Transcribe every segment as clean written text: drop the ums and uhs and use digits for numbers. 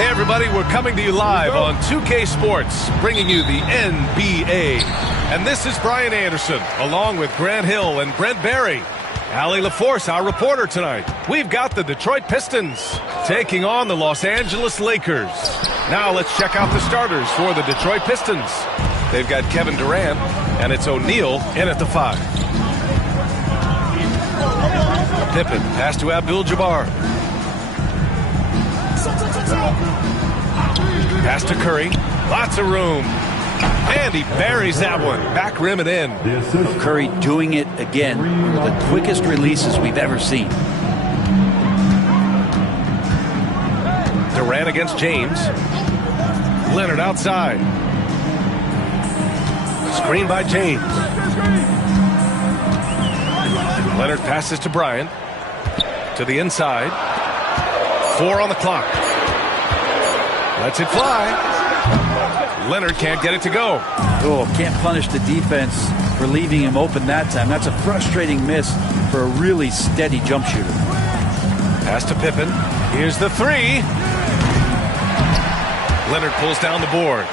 Hey everybody, we're coming to you live on 2K Sports, bringing you the NBA. And this is Brian Anderson, along with Grant Hill and Brent Barry. Allie LaForce, our reporter tonight. We've got the Detroit Pistons taking on the Los Angeles Lakers. Now let's check out the starters for the Detroit Pistons. They've got Kevin Durant, and it's O'Neal in at the 5. Pippen, pass to Abdul-Jabbar. Pass to Curry. Lots of room. And he buries that one. Back rim and in. Curry doing it again. One of the quickest releases we've ever seen. Durant against James. Leonard outside. Screen by James. Leonard passes to Bryant. To the inside. 4 on the clock. Lets it fly. Leonard can't get it to go. Oh, can't punish the defense for leaving him open that time. That's a frustrating miss for a really steady jump shooter. Pass to Pippen. Here's the 3. Leonard pulls down the board.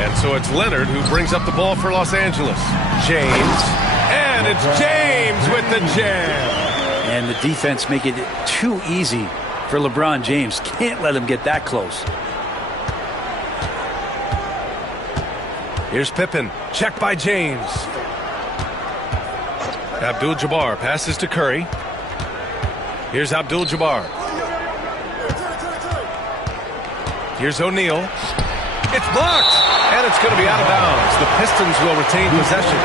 And so it's Leonard who brings up the ball for Los Angeles. James. And it's James with the jam. And the defense make it too easy for LeBron James. Can't let him get that close. Here's Pippen. Check by James. Abdul-Jabbar passes to Curry. Here's Abdul-Jabbar. Here's O'Neal. It's blocked. And it's going to be out of bounds. The Pistons will retain possession.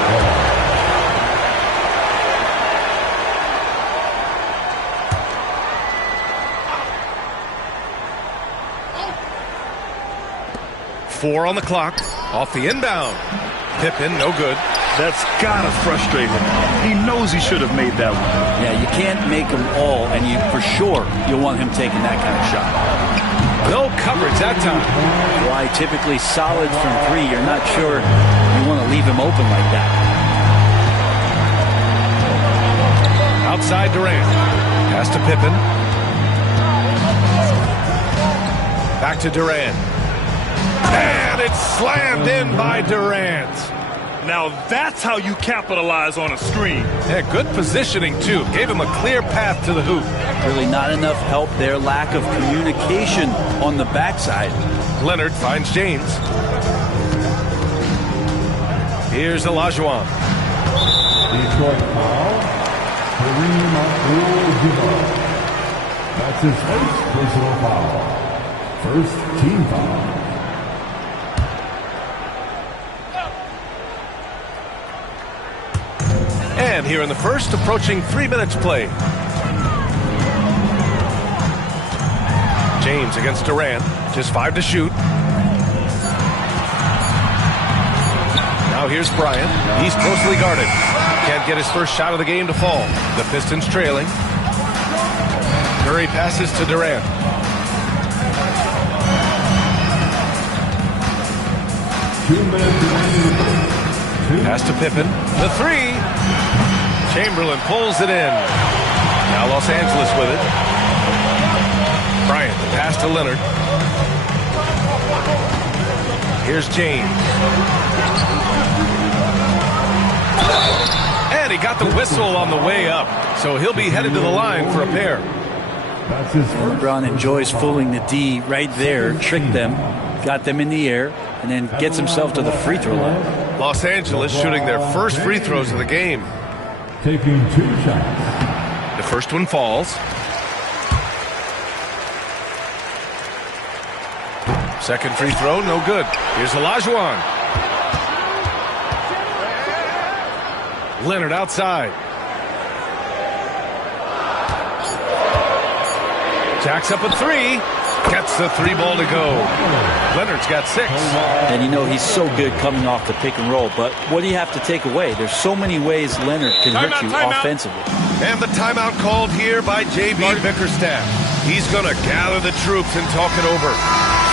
Four on the clock. Off the inbound. Pippen, no good. That's got to frustrate him. He knows he should have made that one. Yeah, you can't make them all, and for sure you'll want him taking that kind of shot. No coverage that time. Why typically solid from 3, you're not sure you want to leave him open like that. Outside Durant. Pass to Pippen. Back to Durant. And it's slammed in by Durant. Now that's how you capitalize on a screen. Yeah, good positioning, too. Gave him a clear path to the hoop. Really not enough help there. Lack of communication on the backside. Leonard finds James. Here's Olajuwon. Detroit foul. Kareem Abdul-Jabbar. That's his first personal foul. First team foul. And here in the first, approaching 3 minutes played. James against Durant, just 5 to shoot. Now here's Bryant. He's closely guarded. Can't get his first shot of the game to fall. The Pistons trailing. Curry passes to Durant. Pass to Pippen. The 3. Chamberlain pulls it in. Now Los Angeles with it. Bryant, the pass to Leonard. Here's James. And he got the whistle on the way up. So he'll be headed to the line for a pair. LeBron enjoys fooling the D right there. Tricked them. Got them in the air. And then gets himself to the free throw line. Los Angeles shooting their first free throws of the game. Taking 2 shots. The first one falls. Second free throw, no good. Here's Olajuwon. Leonard outside. Jacks up a 3. Gets the 3 ball to go. Leonard's got 6. And you know he's so good coming off the pick and roll. But what do you have to take away? There's so many ways Leonard can hurt you offensively. And the timeout called here by J.B. Bickerstaff. He's going to gather the troops and talk it over.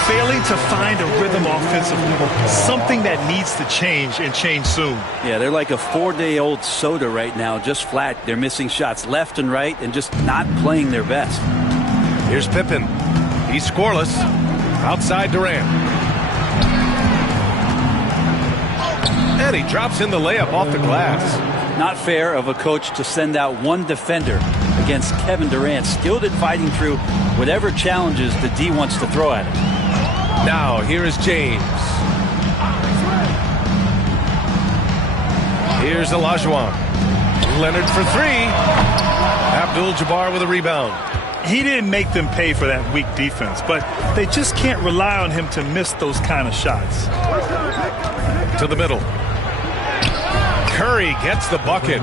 Failing to find a rhythm offensively. Something that needs to change and change soon. Yeah, they're like a 4-day-old soda right now, just flat. They're missing shots left and right and just not playing their best. Here's Pippen. He's scoreless. Outside Durant. And he drops in the layup off the glass. Not fair of a coach to send out one defender against Kevin Durant, skilled at fighting through whatever challenges the D wants to throw at him. Now, here is James. Here's Olajuwon. Leonard for 3. Abdul-Jabbar with a rebound. He didn't make them pay for that weak defense, but they just can't rely on him to miss those kind of shots. To the middle. Curry gets the bucket.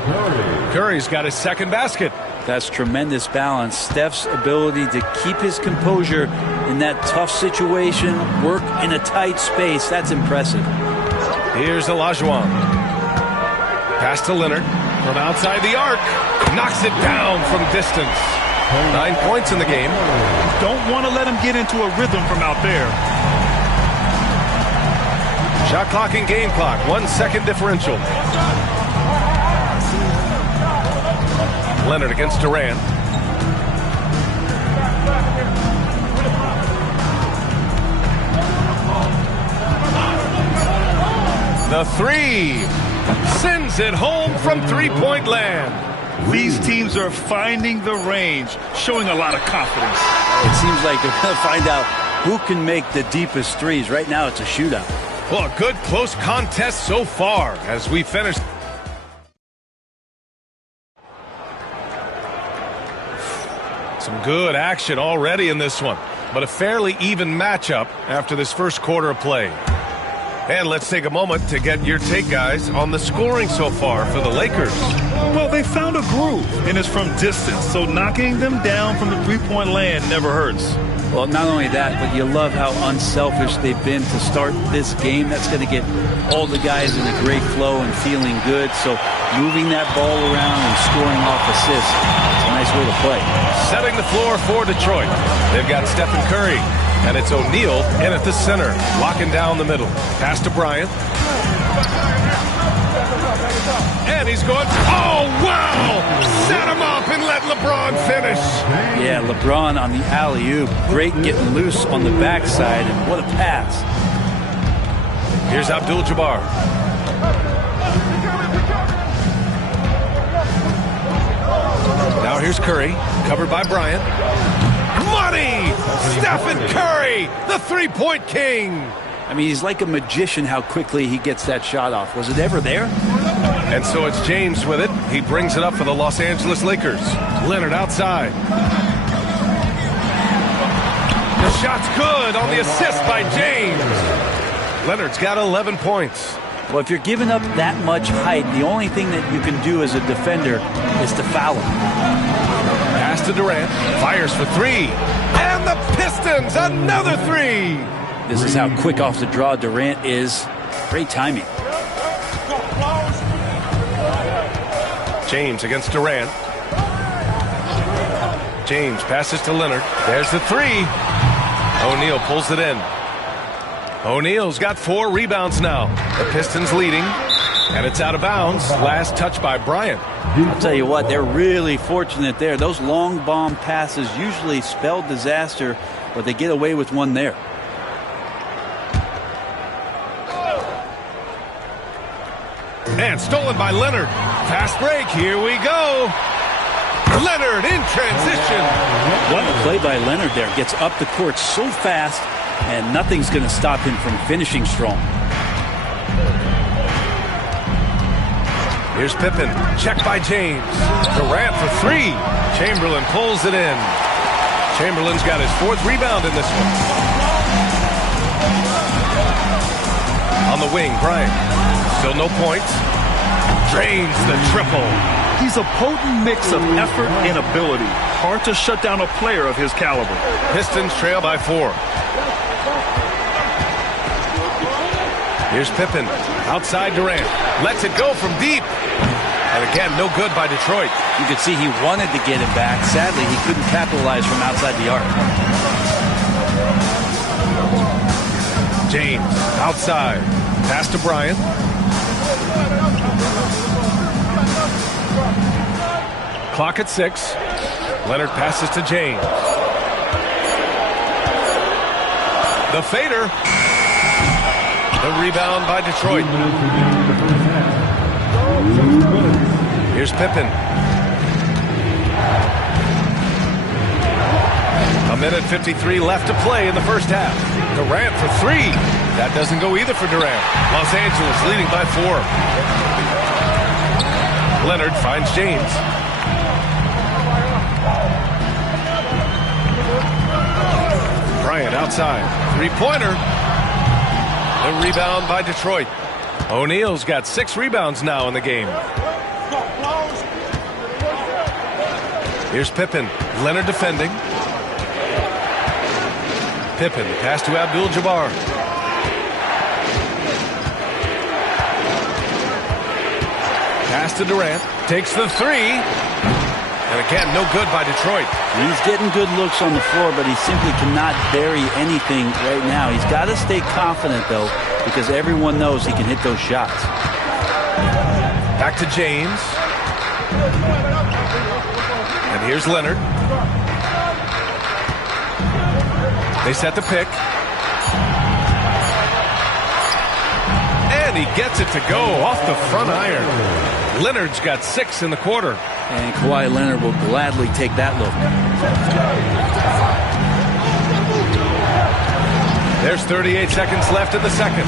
Curry's got his second basket. That's tremendous balance. Steph's ability to keep his composure in that tough situation, work in a tight space, that's impressive. Here's Olajuwon. Pass to Leonard from outside the arc. Knocks it down from distance. 9 points in the game. Don't want to let him get into a rhythm from out there. Shot clock and game clock. 1 second differential. Leonard against Durant. The 3. Sends it home from three-point land. These teams are finding the range, showing a lot of confidence. It seems like they're going to find out who can make the deepest threes. Right now, it's a shootout. Well, a good close contest so far as we finish. Some good action already in this one, but a fairly even matchup after this first quarter of play. And let's take a moment to get your take, guys, on the scoring so far for the Lakers. Well, they found a groove, and it's from distance, so knocking them down from the three-point land never hurts. Well, not only that, but you love how unselfish they've been to start this game. That's going to get all the guys in a great flow and feeling good. So moving that ball around and scoring off assists, it's a nice way to play. Setting the floor for Detroit. They've got Stephen Curry, and it's O'Neal in at the center, locking down the middle. Pass to Bryant. And he's going, oh, wow! Set him up and let LeBron finish. Yeah, LeBron on the alley-oop. Great getting loose on the backside, and what a pass. Here's Abdul-Jabbar. Now here's Curry, covered by Bryant. Money! Stephen Curry, the three-point king. I mean, he's like a magician how quickly he gets that shot off. Was it ever there? And so it's James with it. He brings it up for the Los Angeles Lakers. Leonard outside. The shot's good on the assist by James. Leonard's got 11 points. Well, if you're giving up that much height, the only thing that you can do as a defender is to foul him. Pass to Durant. Fires for three. And the Pistons, another three. This is how quick off the draw Durant is. Great timing. James against Durant. James passes to Leonard. There's the three. O'Neal pulls it in. O'Neal's got 4 rebounds now. The Pistons leading, and it's out of bounds. Last touch by Bryant. I'll tell you what, they're really fortunate there. Those long bomb passes usually spell disaster, but they get away with one there. And stolen by Leonard. Fast break. Here we go. Leonard in transition. What a play by Leonard there. Gets up the court so fast, and nothing's going to stop him from finishing strong. Here's Pippen. Check by James. Durant for three. Chamberlain pulls it in. Chamberlain's got his 4th rebound in this one. On the wing, Bryant. Still no points. Drains the triple. He's a potent mix of effort and ability. Hard to shut down a player of his caliber. Pistons trail by 4. Here's Pippen. Outside Durant. Lets it go from deep. And again, no good by Detroit. You could see he wanted to get it back. Sadly, he couldn't capitalize from outside the arc. James outside. Pass to Bryant. Clock at 6. Leonard passes to James. The fader. The rebound by Detroit. Here's Pippen. A minute 53 left to play in the first half. Durant for three. That doesn't go either for Durant. Los Angeles leading by 4. Leonard finds James. Bryant outside. Three-pointer. The rebound by Detroit. O'Neal's got 6 rebounds now in the game. Here's Pippen. Leonard defending. Pippen, pass to Abdul-Jabbar. Pass to Durant. Takes the three. And again, no good by Detroit. He's getting good looks on the floor, but he simply cannot bury anything right now. He's got to stay confident, though, because everyone knows he can hit those shots. Back to James. And here's Leonard. They set the pick. And he gets it to go off the front iron. Leonard's got 6 in the quarter. And Kawhi Leonard will gladly take that look. There's 38 seconds left in the second.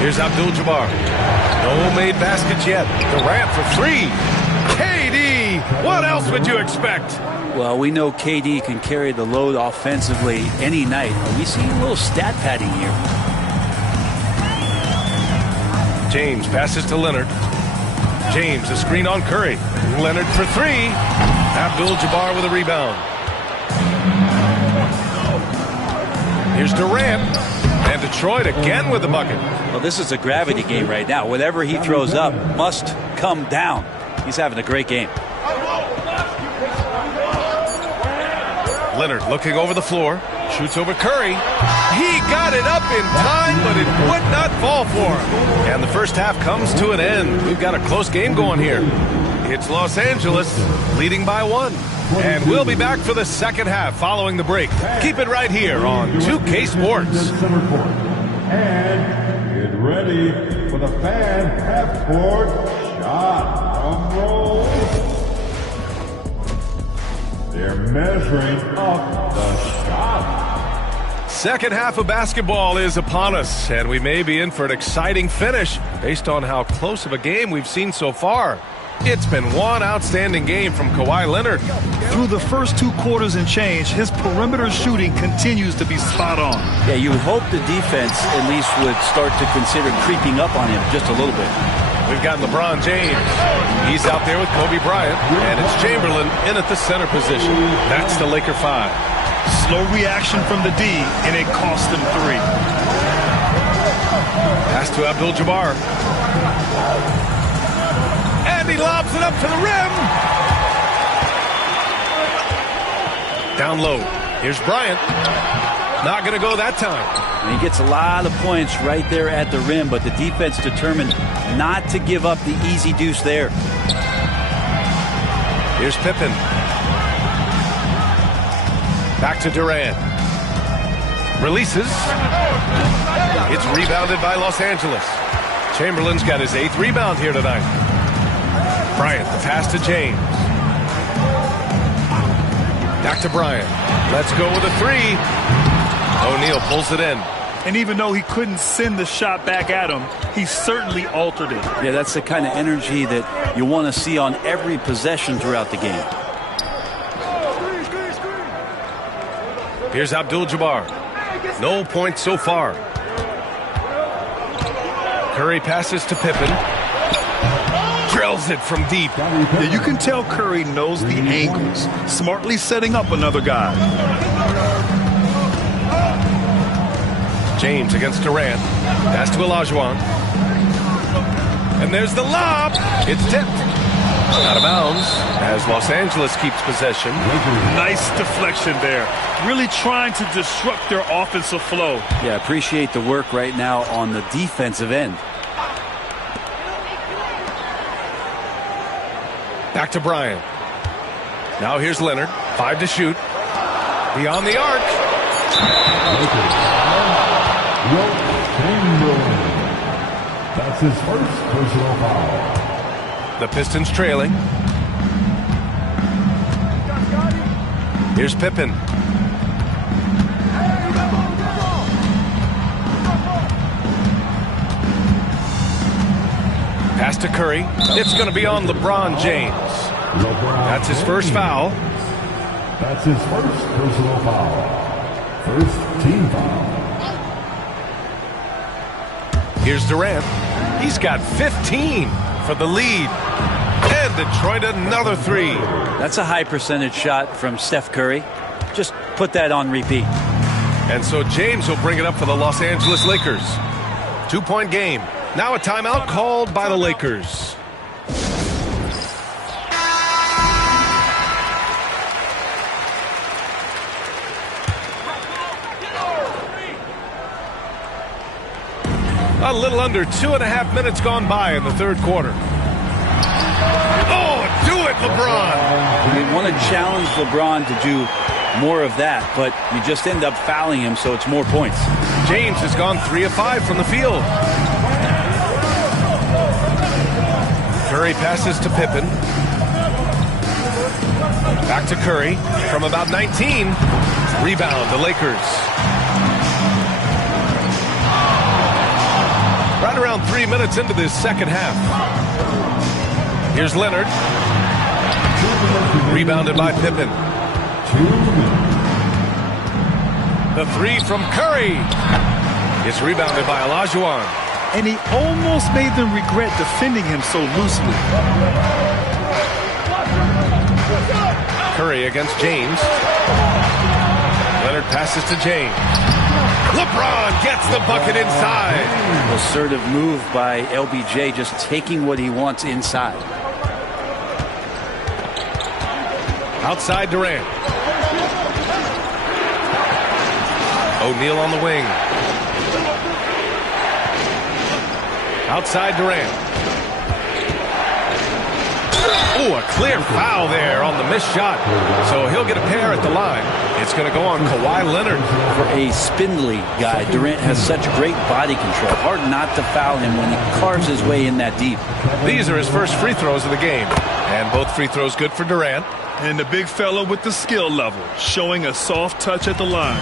Here's Abdul-Jabbar. No made baskets yet. Durant for 3. KD! What else would you expect? Well, we know KD can carry the load offensively any night. Are we seeing a little stat padding here? James passes to Leonard. James, a screen on Curry. Leonard for three. Abdul-Jabbar with a rebound. Here's Durant. And Detroit again with the bucket. Well, this is a gravity game right now. Whatever he throws up must come down. He's having a great game. Leonard looking over the floor. Shoots over Curry. He got it up in time, but it would not fall for him. And the first half comes to an end. We've got a close game going here. It's Los Angeles leading by 1. And we'll be back for the second half following the break. Keep it right here on 2K Sports. And get ready for the fan half-court shot. Drum roll. They're measuring up the shot. Second half of basketball is upon us, and we may be in for an exciting finish based on how close of a game we've seen so far. It's been one outstanding game from Kawhi Leonard. Through the first 2 quarters and change, his perimeter shooting continues to be spot on. Yeah, you would hope the defense at least would start to consider creeping up on him just a little bit. We've got LeBron James. He's out there with Kobe Bryant, and it's Chamberlain in at the center position. That's the Laker 5. Slow reaction from the D, and it cost him 3. Pass to Abdul-Jabbar. And he lobs it up to the rim. Down low. Here's Bryant. Not going to go that time. And he gets a lot of points right there at the rim, but the defense determined not to give up the easy deuce there. Here's Pippen. Back to Durant. Releases. It's rebounded by Los Angeles. Chamberlain's got his 8th rebound here tonight. Bryant, the pass to James. Back to Bryant. Let's go with a 3. O'Neal pulls it in. And even though he couldn't send the shot back at him, he certainly altered it. Yeah, that's the kind of energy that you want to see on every possession throughout the game. Here's Abdul-Jabbar. No points so far. Curry passes to Pippen. Drills it from deep. Yeah, you can tell Curry knows the angles, smartly setting up another guy. James against Durant. Pass to Olajuwon. And there's the lob. It's tipped. Out of bounds as Los Angeles keeps possession. Nice deflection there. Really trying to disrupt their offensive flow. Yeah, appreciate the work right now on the defensive end. Back to Bryant. Now here's Leonard. 5 to shoot. Beyond the arc. That's his first personal foul. The Pistons trailing. Here's Pippen. Pass to Curry. It's going to be on LeBron James. That's his first foul. That's his first personal foul. First team foul. Here's Durant. He's got 15 for the lead. And Detroit another 3. That's a high percentage shot from Steph Curry. Just put that on repeat. And so James will bring it up for the Los Angeles Lakers. 2-point game. Now a timeout called by the Lakers. A little under 2.5 minutes gone by in the third quarter. Oh, do it, LeBron. You want to challenge LeBron to do more of that, but you just end up fouling him, so it's more points. James has gone 3 of 5 from the field. Curry passes to Pippen. Back to Curry from about 19. Rebound, the Lakers. Right around 3 minutes into this second half. Here's Leonard. Rebounded by Pippen. The 3 from Curry. It's rebounded by Olajuwon. and he almost made them regret defending him so loosely. Curry against James. Leonard passes to James. LeBron gets the bucket inside. Assertive move by LBJ, just taking what he wants inside. Outside Durant. O'Neal on the wing. Outside Durant. Oh, a clear foul there on the missed shot. So he'll get a pair at the line. It's going to go on Kawhi Leonard. For a spindly guy, Durant has such great body control. Hard not to foul him when he carves his way in that deep. These are his first free throws of the game. And both free throws good for Durant. And the big fella with the skill level, showing a soft touch at the line.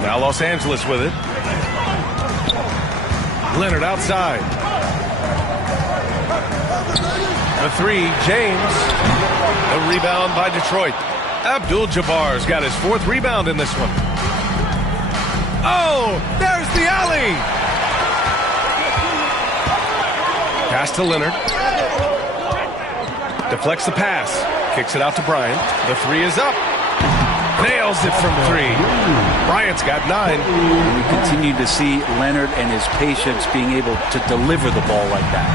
Now Los Angeles with it. Leonard outside. The three, James. The rebound by Detroit. Abdul-Jabbar's got his fourth rebound in this one. Oh, there's the alley. Pass to Leonard. Deflects the pass. Kicks it out to Bryant. The three is up. Nails it from three. Bryant's got 9. We continue to see Leonard and his patience being able to deliver the ball like that.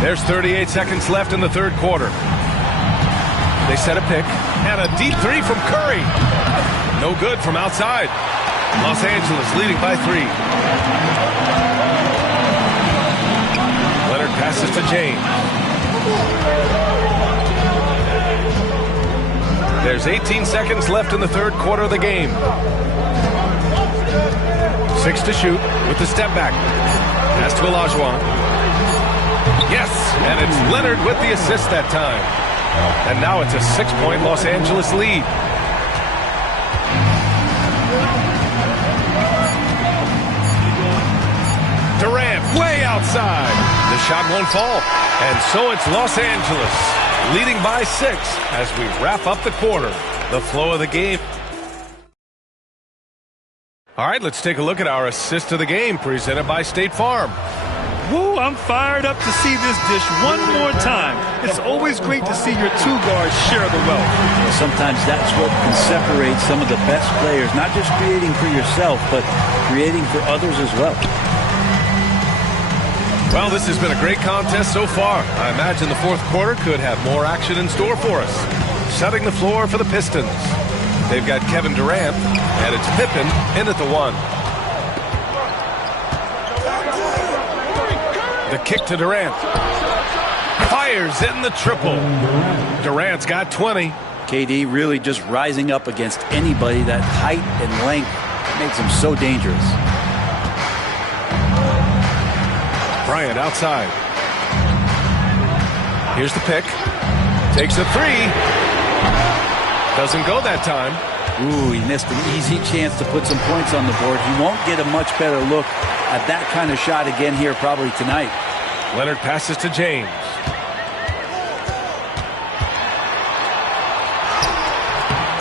There's 38 seconds left in the third quarter. They set a pick. And a deep three from Curry. No good from outside. Los Angeles leading by 3. Leonard passes to James. There's 18 seconds left in the third quarter of the game. 6 to shoot with the step back. Pass to Olajuwon. Yes, and it's Leonard with the assist that time. And now it's a 6-point Los Angeles lead. Durant way outside. The shot won't fall. And so it's Los Angeles leading by 6 as we wrap up the quarter. The flow of the game. All right, let's take a look at our assist of the game presented by State Farm. Woo, I'm fired up to see this dish one more time. It's always great to see your two guards share the wealth. Sometimes that's what can separate some of the best players, not just creating for yourself, but creating for others as well. Well, this has been a great contest so far. I imagine the fourth quarter could have more action in store for us. Setting the floor for the Pistons. They've got Kevin Durant, and it's Pippen in at the 1. The kick to Durant. Fires in the triple. Durant's got 20. KD really just rising up against anybody. That height and length makes him so dangerous. Bryant outside. Here's the pick. Takes a 3. Doesn't go that time. Ooh, he missed an easy chance to put some points on the board. He won't get a much better look at that kind of shot again here probably tonight. Leonard passes to James.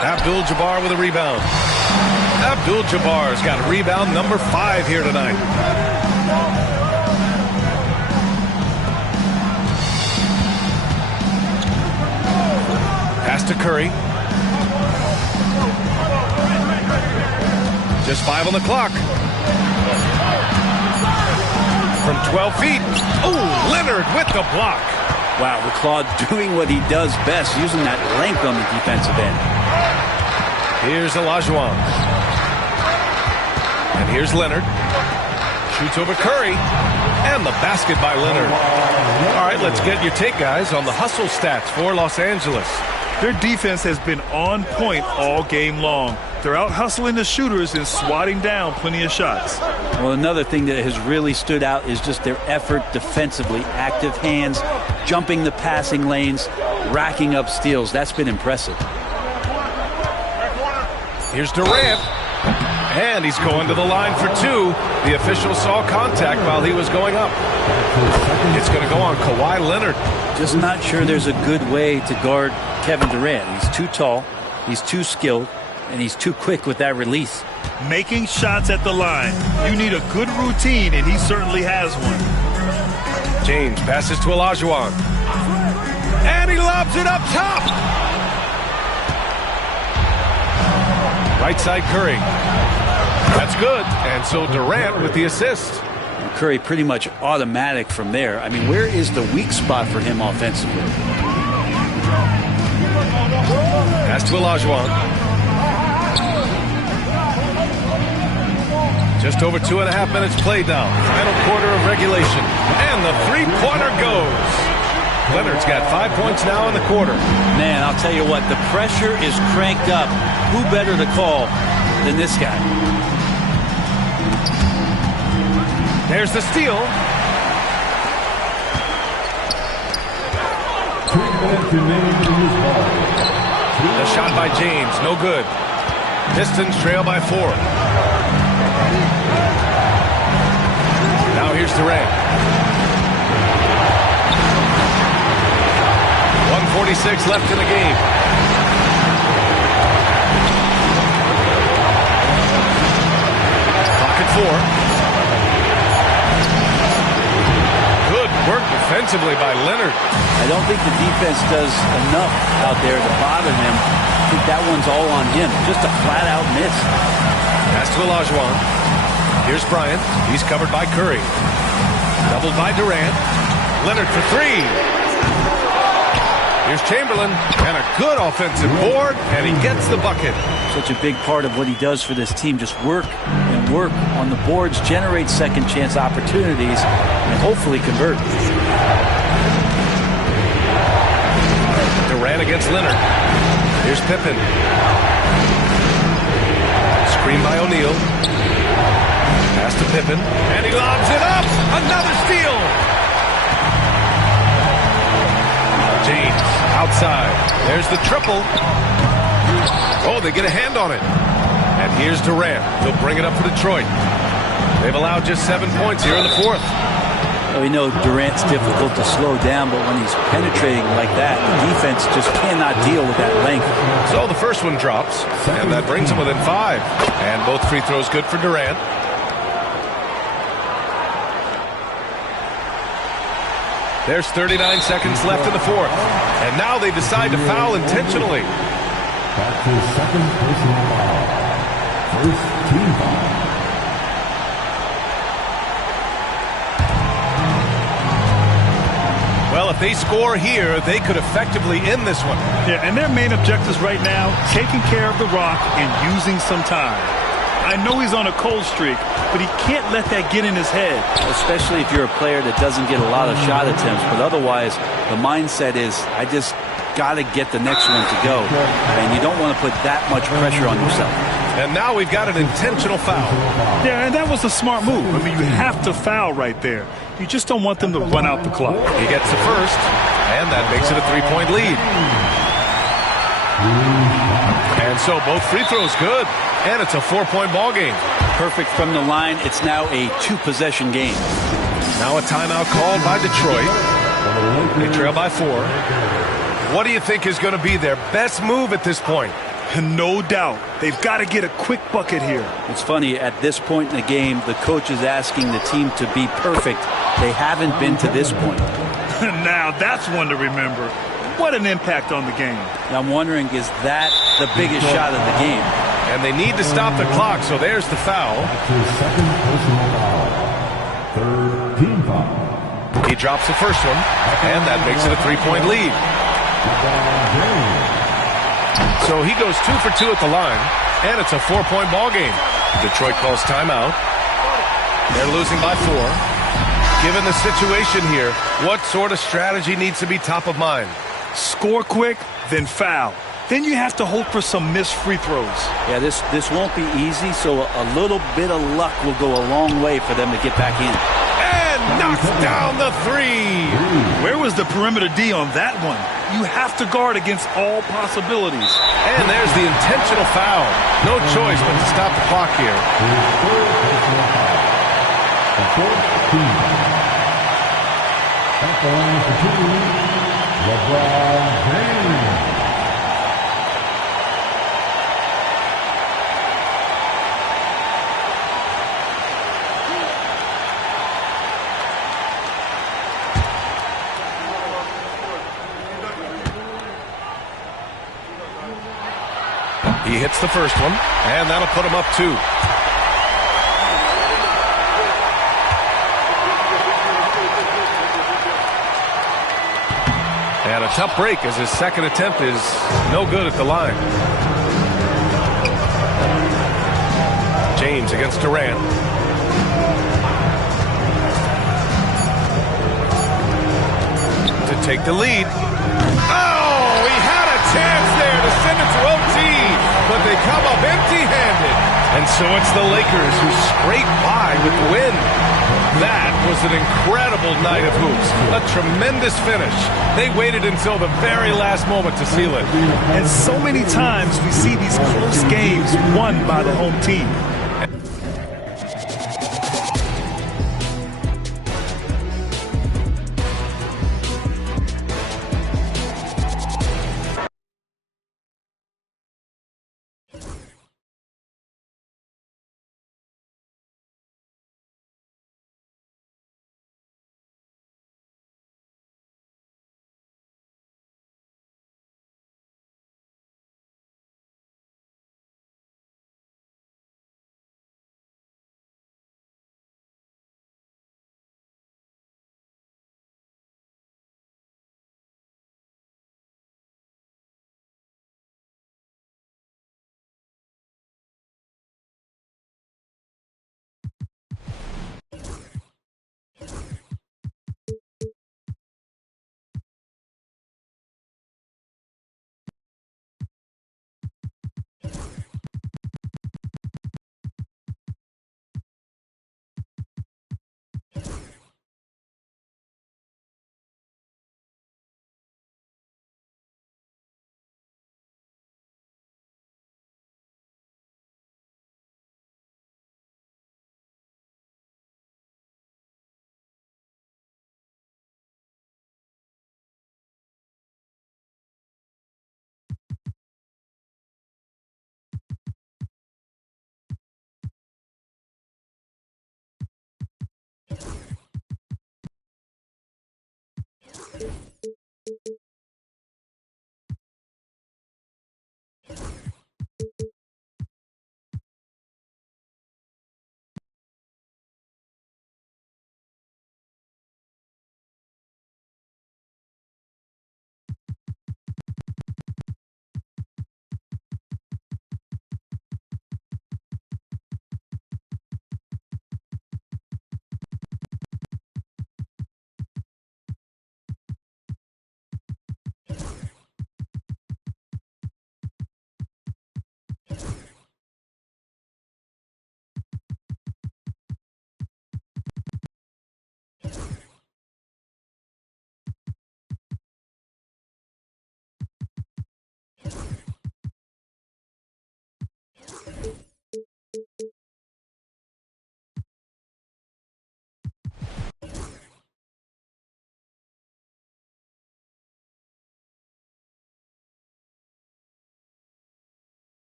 Abdul-Jabbar with a rebound. Abdul-Jabbar's got rebound number 5 here tonight. Pass to Curry. Just 5 on the clock. From 12 feet. Oh, Leonard with the block. Wow, the Claude doing what he does best, using that length on the defensive end. Here's Olajuwon. And here's Leonard. Shoots over Curry. And the basket by Leonard. All right, let's get your take, guys, on the hustle stats for Los Angeles. Their defense has been on point all game long. They're out hustling the shooters and swatting down plenty of shots. Well, another thing that has really stood out is just their effort defensively. Active hands, jumping the passing lanes, racking up steals. That's been impressive. Here's Durant. And he's going to the line for 2. The official saw contact while he was going up. It's going to go on Kawhi Leonard. Just not sure there's a good way to guard Kevin Durant. He's too tall, he's too skilled, and he's too quick with that release. Making shots at the line. You need a good routine, and he certainly has one. James passes to Olajuwon. And he lobs it up top. Right side Curry. That's good. And so Durant with the assist. Curry pretty much automatic from there. I mean, where is the weak spot for him offensively? Pass to Olajuwon. Just over 2.5 minutes played now. Final quarter of regulation. And the three-pointer goes. Leonard's got 5 points now in the quarter. Man, I'll tell you what, the pressure is cranked up. Who better to call than this guy? There's the steal. 2 minutes remaining in this ball. The shot by James, no good. Pistons trail by 4. Now here's Durant. 1:46 left in the game. Clock at 4. Good work defensively by Leonard. I don't think the defense does enough out there to bother him. I think that one's all on him. Just a flat-out miss. Pass to Olajuwon. Here's Bryant. He's covered by Curry. Doubled by Durant. Leonard for 3. Here's Chamberlain, and a good offensive board, and he gets the bucket. Such a big part of what he does for this team. Just work and work on the boards, generate second chance opportunities, and hopefully convert. Durant against Leonard. Here's Pippen. Screen by O'Neal. Pass to Pippen, and he lobs it up. Another steal. James outside. There's the triple. Oh, they get a hand on it. And here's Durant. He'll bring it up for Detroit. They've allowed just 7 points here in the 4th. Well, we know Durant's difficult to slow down, but when he's penetrating like that, the defense just cannot deal with that length. So the first one drops, and that brings him within 5. And both free throws good for Durant. There's 39 seconds left in the 4th. And now they decide to foul intentionally. That's his second personal foul. First team foul. Well, if they score here, they could effectively end this one. Yeah, and their main objectives right now, taking care of the rock and using some time. I know he's on a cold streak, but he can't let that get in his head. Especially if you're a player that doesn't get a lot of shot attempts. But otherwise, the mindset is, I just got to get the next one to go. And you don't want to put that much pressure on yourself. And now we've got an intentional foul. Yeah, and that was a smart move. I mean, you have to foul right there. You just don't want them to run out the clock. He gets the first, and that makes it a 3-point lead. And so both free throws good, and it's a 4-point ball game. Perfect from the line. It's now a 2-possession game. Now a timeout called by Detroit. They trail by 4. What do you think is going to be their best move at this point? No doubt. They've got to get a quick bucket here. It's funny, at this point in the game, the coach is asking the team to be perfect. They haven't been to this point. Now that's one to remember. What an impact on the game. Now I'm wondering, is that the biggest shot of the game? And they need to stop the clock, so there's the foul. That's his second personal foul. Third team foul. He drops the first one, and that makes it a 3-point lead. So he goes 2 for 2 at the line, and it's a 4-point ball game. Detroit calls timeout. They're losing by 4. Given the situation here, what sort of strategy needs to be top of mind? Score quick, then foul. Then you have to hope for some missed free throws. Yeah, this won't be easy, so a little bit of luck will go a long way for them to get back in. And knocks down the 3. Where was the perimeter D on that one? You have to guard against all possibilities. And there's the intentional foul. No choice but to stop the clock here. The fourth team foul. At the line for 2, LeBron James. He hits the first one, and that'll put him up 2. And a tough break as his second attempt is no good at the line. James against Durant. To take the lead. Oh, he had a chance there to send it to OT, but they come up empty-handed. And so it's the Lakers who scrape by with the win. That was an incredible night of hoops. A tremendous finish. They waited until the very last moment to seal it. And so many times we see these close games won by the home team.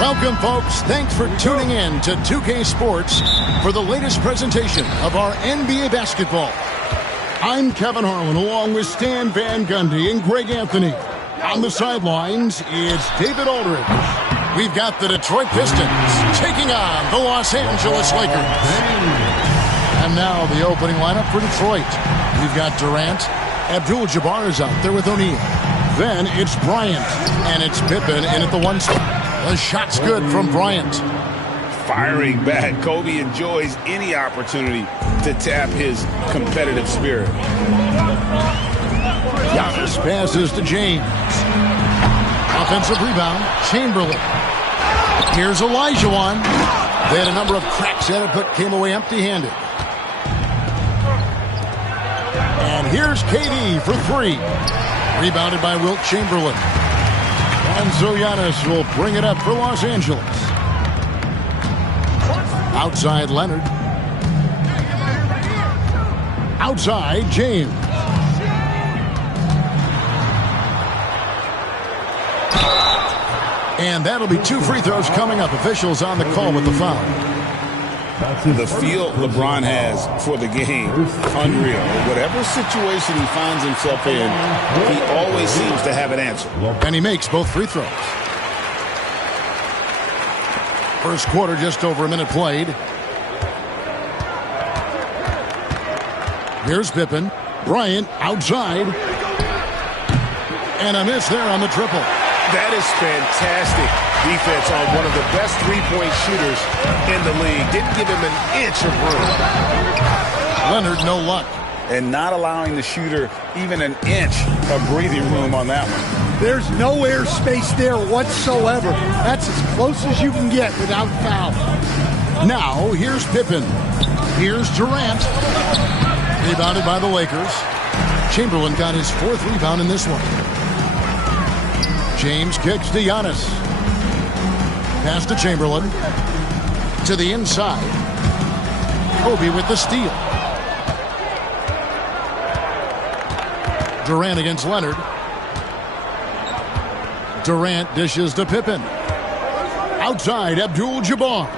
Welcome, folks. Thanks for tuning in to 2K Sports for the latest presentation of our NBA basketball. I'm Kevin Harlan, along with Stan Van Gundy and Greg Anthony. On the sidelines, it's David Aldridge. We've got the Detroit Pistons taking on the Los Angeles Lakers. And now the opening lineup for Detroit. We've got Durant. Abdul-Jabbar is out there with O'Neal. Then it's Bryant, and it's Pippen in at the 1 spot. The shot's good from Bryant. Firing back, Kobe enjoys any opportunity to tap his competitive spirit. Giannis passes to James. Offensive rebound, Chamberlain. Here's Olajuwon. They had a number of cracks at it, but came away empty-handed. And here's KD for 3. Rebounded by Wilt Chamberlain. And so Giannis will bring it up for Los Angeles. Outside Leonard. Outside James. And that'll be 2 free throws coming up. Officials on the call with the foul. The feel LeBron has for the game, unreal. Whatever situation he finds himself in, he always seems to have an answer. And he makes both free throws. First quarter, just over a minute played. Here's Pippen. Bryant outside. And a miss there on the triple. That is fantastic defense on one of the best three-point shooters in the league. Didn't give him an inch of room. Leonard, no luck. And not allowing the shooter even an inch of breathing room on that one. There's no air space there whatsoever. That's as close as you can get without foul. Now, here's Pippen. Here's Durant. Rebounded by the Lakers. Chamberlain got his 4th rebound in this one. James kicks to Giannis. Pass to Chamberlain. To the inside. Kobe with the steal. Durant against Leonard. Durant dishes to Pippen. Outside, Abdul-Jabbar.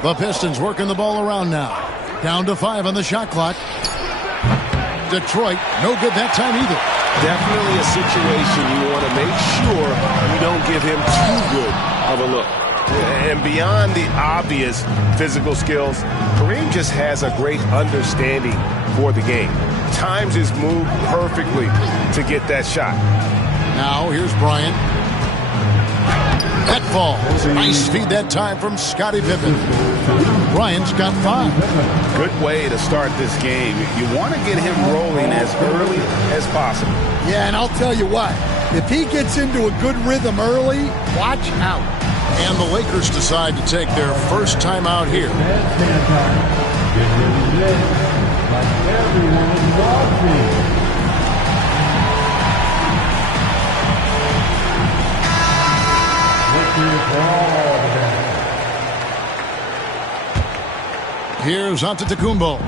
The Pistons working the ball around now. Down to 5 on the shot clock. Detroit, no good that time either. Definitely a situation you want to make sure you don't give him too good of a look. And beyond the obvious physical skills, Kareem just has a great understanding for the game. Times his move perfectly to get that shot. Now here's Bryant. That falls. Nice feed that time from Scottie Pippen. Bryant's got 5. Good way to start this game. You want to get him rolling as early as possible. Yeah, and I'll tell you what. If he gets into a good rhythm early, watch out. And the Lakers decide to take their first time out here. Here's Antetokounmpo.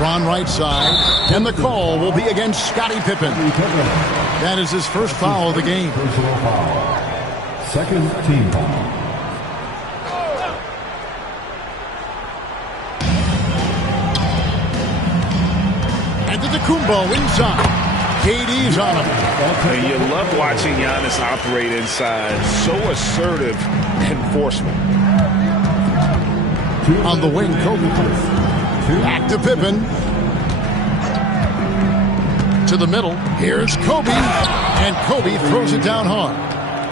Ron right side, and the call will be against Scottie Pippen. That is his first foul of the game. Personal foul. Second team foul. Antetokounmpo inside. KD's on him. And you love watching Giannis operate inside. So assertive and forceful. On the wing, Kobe. Back to Pippen. To the middle. Here's Kobe. And Kobe throws it down hard.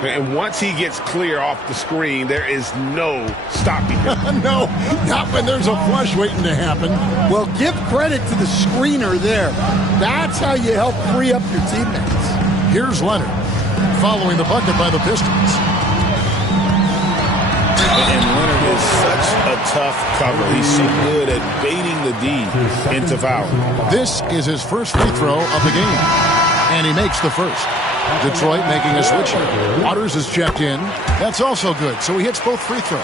And once he gets clear off the screen, there is no stopping him. No, not when there's a flush waiting to happen. Well, give credit to the screener there. That's how you help free up your teammates. Here's Leonard, following the bucket by the Pistons. And Leonard is such a tough cover. He's so good at baiting the D into foul. This is his first free throw of the game, and he makes the first. Detroit making a switch here. Waters is checked in. That's also good, so he hits both free throws.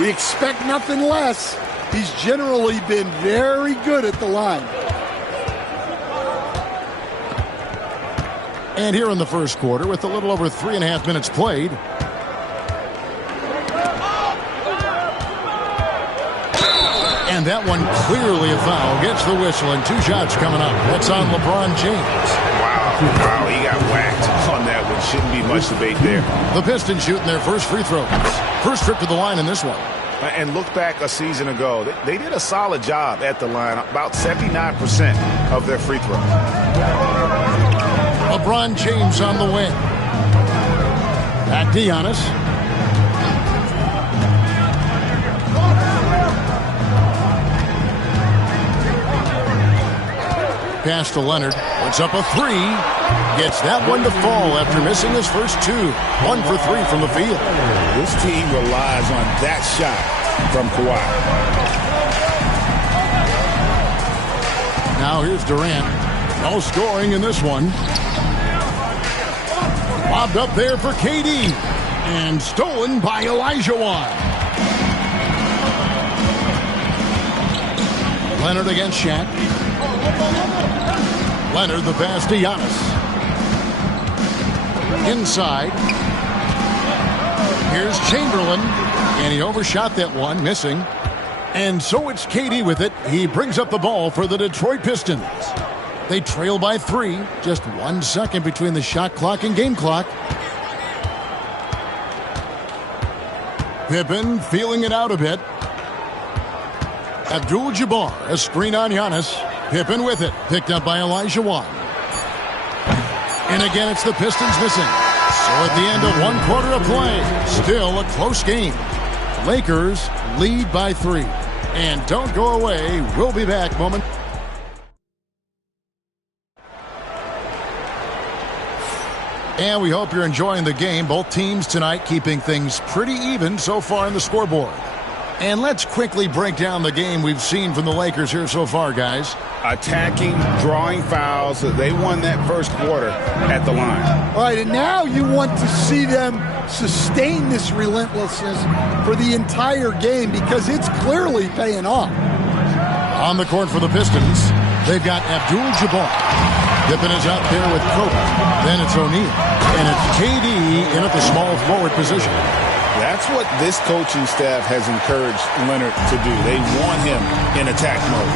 We expect nothing less. He's generally been very good at the line. And here in the first quarter, with a little over 3.5 minutes played, and that one clearly a foul. Gets the whistle, and 2 shots coming up. That's on LeBron James. Wow, he got whacked on that one. Shouldn't be much debate there. The Pistons shooting their first free throws. First trip to the line in this one. And look back a season ago. They did a solid job at the line. About 79% of their free throws. LeBron James on the wing. Back to Giannis. Pass to Leonard. Puts up a 3. Gets that one to fall after missing his first 2. 1 for 3 from the field. This team relies on that shot from Kawhi. Now here's Durant. No scoring in this one. Lobbed up there for KD. And stolen by Elijah Wan. Leonard against Shaq. Leonard the pass to Giannis. Inside. Here's Chamberlain. And he overshot that one, missing. And so it's KD with it. He brings up the ball for the Detroit Pistons. They trail by 3. Just 1 second between the shot clock and game clock. Pippen feeling it out a bit. Abdul-Jabbar, a screen on Giannis. Pippen with it. Picked up by Elijah Wan. And again, it's the Pistons missing. So at the end of 1 quarter of play, still a close game. Lakers lead by 3. And don't go away. We'll be back moment. And we hope you're enjoying the game. Both teams tonight keeping things pretty even so far in the scoreboard. And let's quickly break down the game we've seen from the Lakers here so far, guys. Attacking, drawing fouls. They won that first quarter at the line. All right, and now you want to see them sustain this relentlessness for the entire game because it's clearly paying off. On the court for the Pistons, they've got Abdul-Jabbar. Pippen is out there with Kobe. Then it's O'Neal. And it's KD in at the small forward position. That's what this coaching staff has encouraged Leonard to do. They want him in attack mode.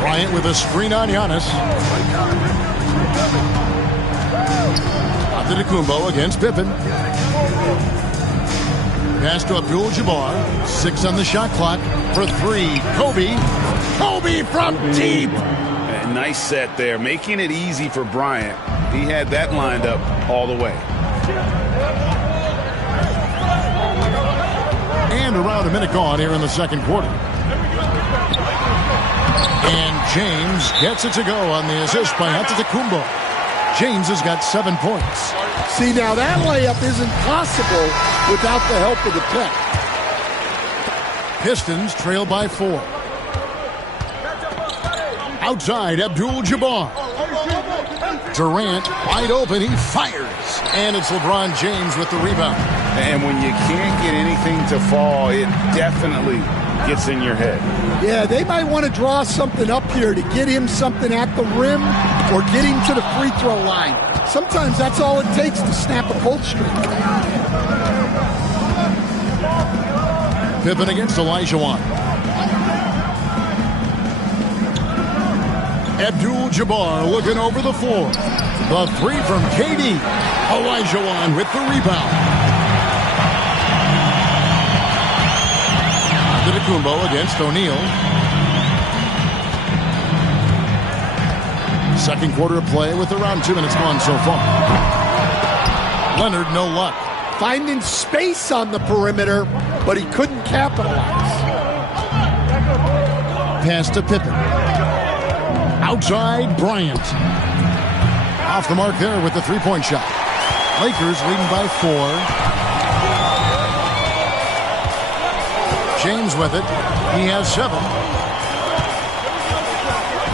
Bryant with a screen on Giannis. Antetokounmpo against Pippen. Pass to Abdul-Jabbar. 6 on the shot clock for 3. Kobe. Kobe from deep. Nice set there, making it easy for Bryant. He had that lined up all the way. And around a minute gone here in the second quarter. And James gets it to go on the assist by Antetokounmpo. James has got 7 points. See, now that layup isn't possible without the help of the pick. Pistons trail by 4. Outside, Abdul-Jabbar. Durant wide open, he fires. And it's LeBron James with the rebound. And when you can't get anything to fall, it definitely gets in your head. Yeah, they might want to draw something up here to get him something at the rim or get him to the free throw line. Sometimes that's all it takes to snap a cold streak. Pippen against Olajuwon. Abdul-Jabbar looking over the floor. The three from KD. Olajuwon with the rebound. Antetokounmpo against O'Neal. Second quarter of play with around 2 minutes gone so far. Leonard, no luck. Finding space on the perimeter, but he couldn't capitalize. Pass to Pippen. Outside, Bryant. Off the mark there with the three-point shot. Lakers leading by 4. James with it. He has 7.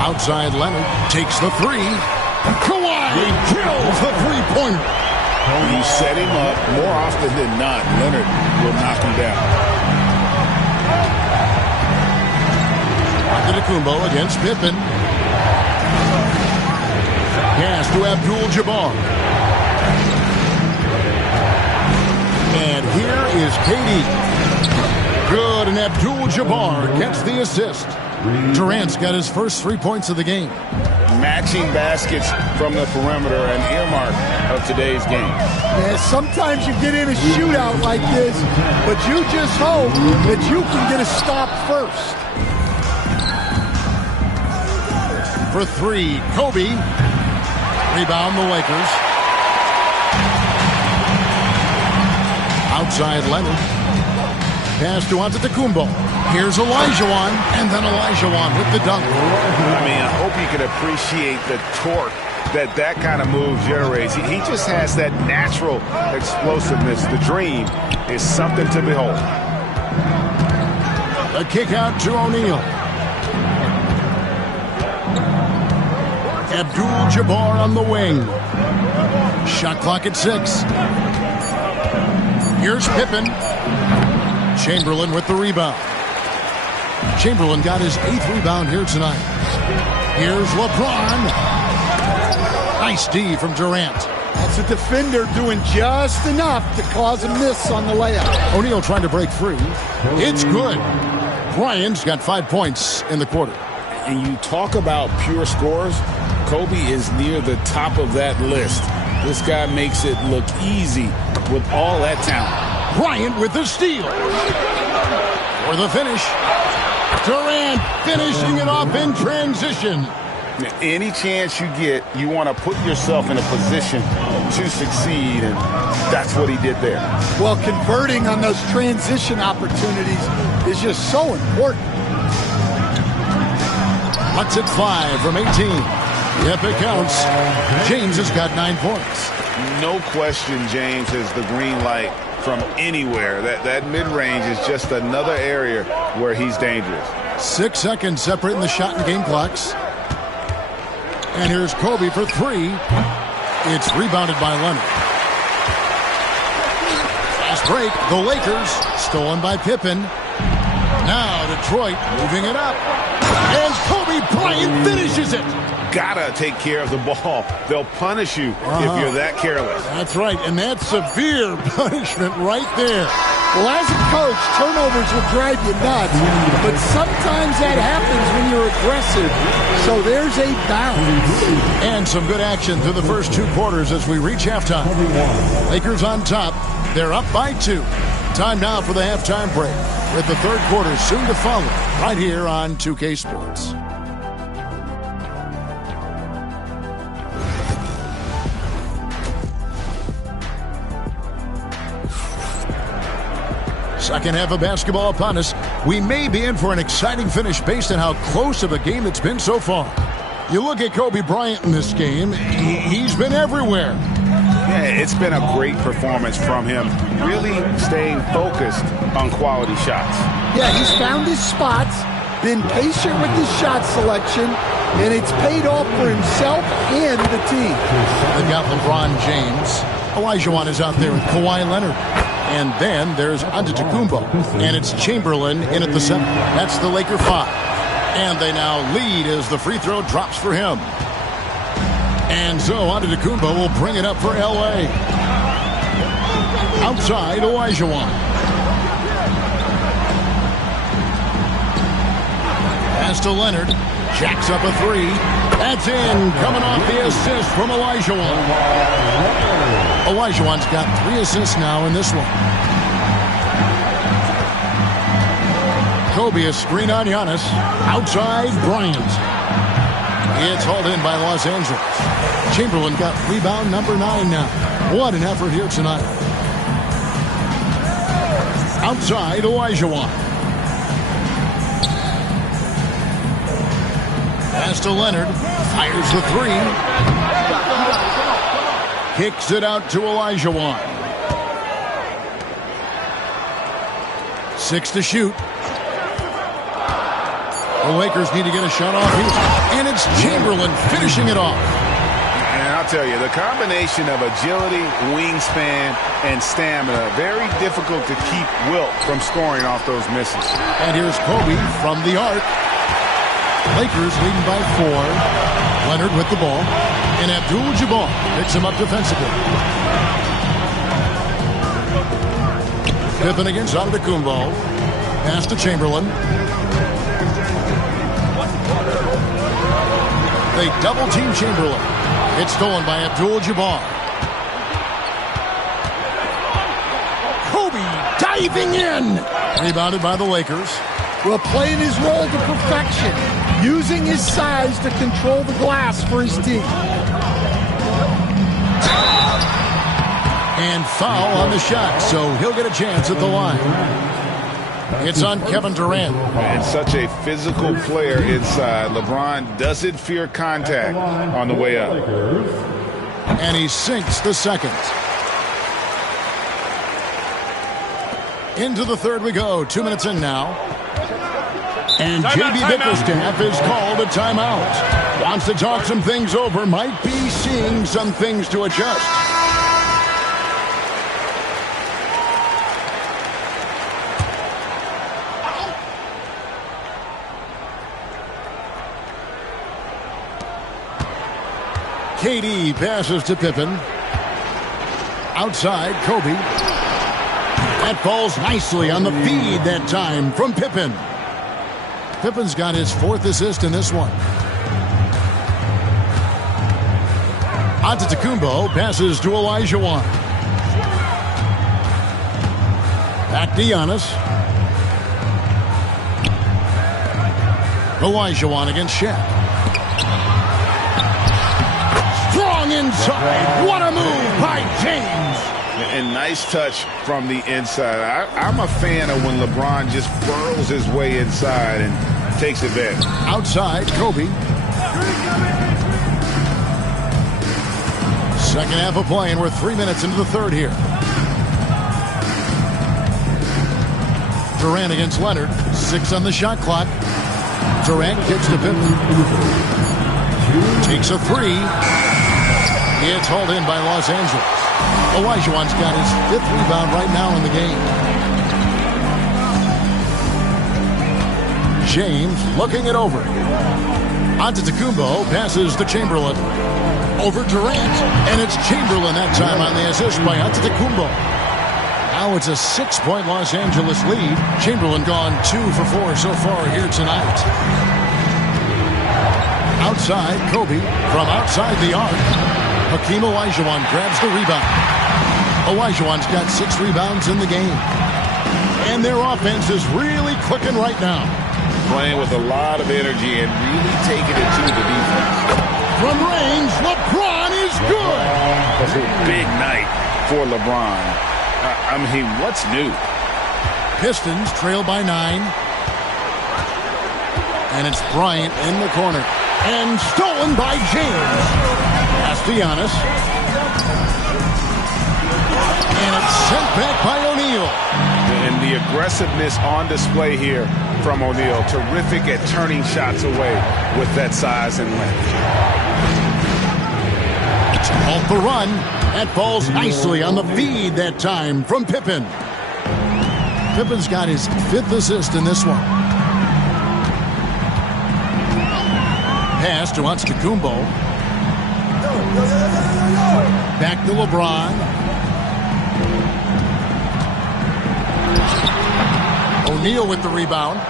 Outside, Leonard takes the 3. Kawhi drills the three-pointer. You set him up more often than not. Leonard will knock him down. Antetokounmpo against Pippen. Pass to Abdul-Jabbar. And here is KD. Good, and Abdul-Jabbar gets the assist. Durant's got his first 3 points of the game. Matching baskets from the perimeter, an earmark of today's game. Yeah, sometimes you get in a shootout like this, but you just hope that you can get a stop first. For 3, Kobe. Rebound the Lakers. Outside Leonard. Pass to Antetokounmpo. Here's Olajuwon, and then Olajuwon with the dunk. I mean, I hope you can appreciate the torque that kind of move generates. He just has that natural explosiveness. The dream is something to behold. A kick out to O'Neal. Abdul-Jabbar on the wing. Shot clock at 6. Here's Pippen. Chamberlain with the rebound. Chamberlain got his 8th rebound here tonight. Here's LeBron. Nice D from Durant. That's a defender doing just enough to cause a miss on the layup. O'Neal trying to break free. It's good. Bryant's got 5 points in the quarter. And you talk about pure scores, Kobe is near the top of that list. This guy makes it look easy with all that talent. Bryant with the steal. For the finish. Durant finishing it off in transition. Any chance you get, you want to put yourself in a position to succeed, and that's what he did there. Well, converting on those transition opportunities is just so important. Let's hit 5 from 18. Yep, it counts. James has got 9 points. No question James has the green light from anywhere. That mid-range is just another area where he's dangerous. 6 seconds separating the shot and game clocks. And here's Kobe for 3. It's rebounded by Leonard. Fast break. The Lakers stolen by Pippen. Now Detroit moving it up. And Kobe Bryant finishes it. Gotta take care of the ball. They'll punish you if you're that careless. That's right, and that's severe punishment right there. Well, as a coach, turnovers will drive you nuts, but sometimes that happens when you're aggressive. So there's a balance. And some good action through the first 2 quarters as we reach halftime. Lakers on top. They're up by 2. Time now for the halftime break, with the third quarter soon to follow right here on 2K Sports. second half of basketball upon us. We may be in for an exciting finish based on how close of a game it's been so far. You look at Kobe Bryant in this game, he's been everywhere. Yeah, it's been a great performance from him, really staying focused on quality shots. Yeah, he's found his spots, been patient with his shot selection, and it's paid off for himself and the team. They've got LeBron James. Olajuwon is out there with Kawhi Leonard. And then there's Antetokounmpo. And it's Chamberlain in at the center. That's the Laker 5. And they now lead as the free throw drops for him. And so Antetokounmpo will bring it up for L.A. Outside, Olajuwon. Pass to Leonard. Jacks up a three. That's in. Coming off the assist from Olajuwon. Olajuwon's got 3 assists now in this one. Kobe a screen on Giannis. Outside, Bryant. It's hauled in by Los Angeles. Chamberlain got rebound number 9 now. What an effort here tonight. Outside, Olajuwon. Pass to Leonard. Fires the 3. Kicks it out to Olajuwon. 6 to shoot. The Lakers need to get a shot off here. And it's Chamberlain finishing it off. And I'll tell you, the combination of agility, wingspan, and stamina, very difficult to keep Wilt from scoring off those misses. And here's Kobe from the arc. Lakers leading by 4. Leonard with the ball. And Abdul-Jabbar picks him up defensively. Pippen against Antetokounmpo. Pass to Chamberlain. They double-team Chamberlain. It's stolen by Abdul-Jabbar. Kobe diving in. Rebounded by the Lakers. Well, playing his role to perfection. Using his size to control the glass for his team. And foul on the shot, so he'll get a chance at the line. It's on Kevin Durant. And such a physical player inside. LeBron doesn't fear contact on the way up. And he sinks the second. Into the third we go. 2 minutes in now. And J.B. Bickerstaff has called a timeout. Wants to talk some things over. Might be seeing some things to adjust. KD passes to Pippen. Outside, Kobe. That falls nicely on the feed that time from Pippen. Pippen's got his 4th assist in this one. Antetokounmpo passes to Olajuwon. Back to Giannis. Olajuwon against Shaq. Strong inside. What a move by James. And nice touch from the inside. I'm a fan of when LeBron just burrows his way inside and takes advantage. Outside, Kobe. Second half of play, and we're 3 minutes into the third here. Durant against Leonard. 6 on the shot clock. Durant kicks to Pippen. Takes a 3. It's hauled in by Los Angeles. Olajuwon's got his 5th rebound right now in the game. James looking it over. Antetokounmpo passes to Chamberlain. Over Durant. And it's Chamberlain that time on the assist by Antetokounmpo. Now it's a 6-point Los Angeles lead. Chamberlain gone 2 for 4 so far here tonight. Outside, Kobe from outside the arc. Hakeem Olajuwon grabs the rebound. Olajuwon's got 6 rebounds in the game. And their offense is really clicking right now. Playing with a lot of energy and really taking it to the defense. From range, LeBron is good. It's a big night for LeBron. I mean, what's new? Pistons trail by 9. And it's Bryant in the corner. And stolen by James. Pass to Giannis. And it's sent back by O'Neal. And the aggressiveness on display here from O'Neal. Terrific at turning shots away with that size and length. To halt the run. That falls nicely on the feed that time from Pippen. Pippen's got his 5th assist in this one. Pass to Antetokounmpo. Back to LeBron. O'Neal with the rebound.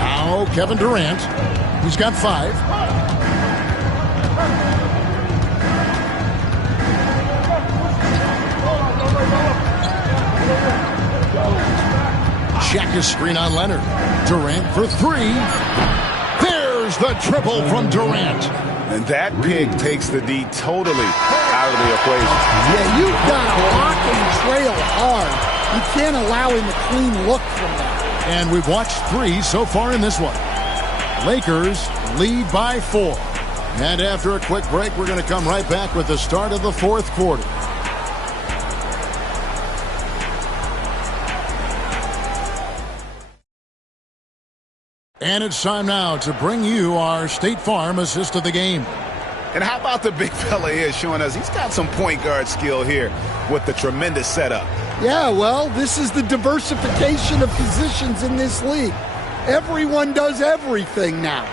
Now Kevin Durant. He's got 5. Check his screen on Leonard. Durant for 3. There's the triple from Durant. And that pick takes the D totally out of the equation. Yeah, you've got to lock and trail hard. You can't allow him a clean look from that. And we've watched 3 so far in this one. Lakers lead by 4. And after a quick break, we're going to come right back with the start of the 4th quarter. And it's time now to bring you our State Farm assist of the game. And how about the big fella here showing us he's got some point guard skill here with the tremendous setup. Yeah, well, this is the diversification of positions in this league. Everyone does everything now.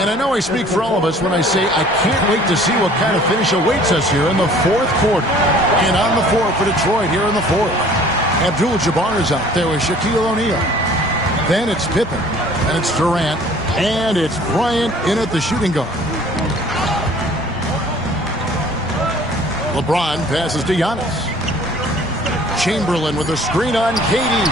And I know I speak for all of us when I say I can't wait to see what kind of finish awaits us here in the 4th quarter. And on the floor for Detroit here in the 4th. Abdul-Jabbar is out there with Shaquille O'Neal. Then it's Pippen. And it's Durant. And it's Bryant in at the shooting guard. LeBron passes to Giannis. Chamberlain with a screen on KD.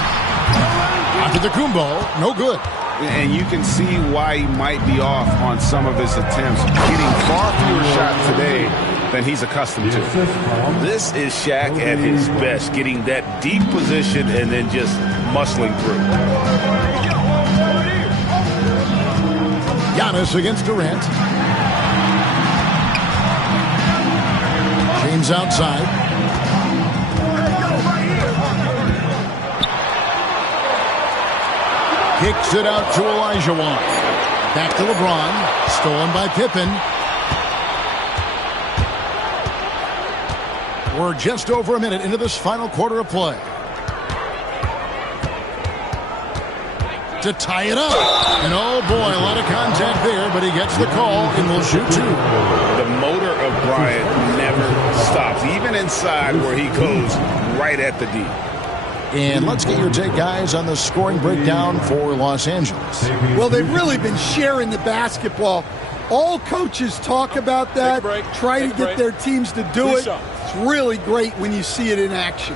Antetokounmpo, no good. And you can see why he might be off on some of his attempts, getting far fewer shots today than he's accustomed to. This is Shaq at his best, getting that deep position and then just muscling through. Giannis against Durant. James outside. Kicks it out to Olajuwon. Back to LeBron. Stolen by Pippen. We're just over a minute into this final quarter of play. To tie it up. And oh boy, a lot of contact there, but he gets the call and will shoot 2. The motor of Bryant never stops, even inside where he goes right at the D. And let's get your take, guys, on the scoring breakdown for Los Angeles. Well, they've really been sharing the basketball. All coaches talk about that, try to get their teams to do it. It's really great when you see it in action.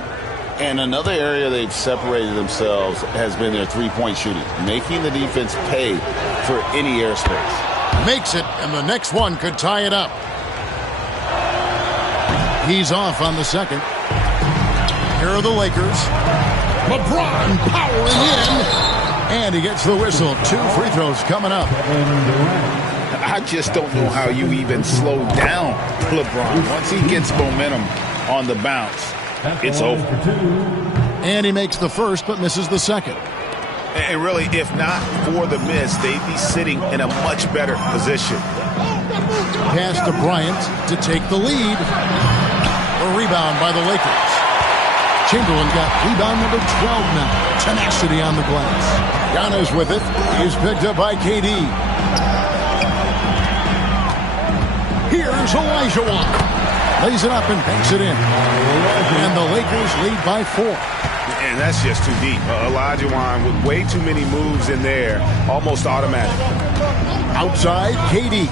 And another area they've separated themselves has been their three-point shooting, making the defense pay for any airspace. Makes it, and the next one could tie it up. He's off on the second. Here are the Lakers. LeBron powering in. And he gets the whistle. 2 free throws coming up. I just don't know how you even slow down LeBron. Once he gets momentum on the bounce, it's over. And he makes the first but misses the second. And really, if not for the miss, they'd be sitting in a much better position. Pass to Bryant to take the lead. A rebound by the Lakers. Chamberlain got rebound number 12 now. Tenacity on the glass. Giannis with it. He's picked up by KD. Here's Olajuwon. Lays it up and banks it in. And the Lakers lead by 4. And that's just too deep. Olajuwon with way too many moves in there. Almost automatic. Outside, KD.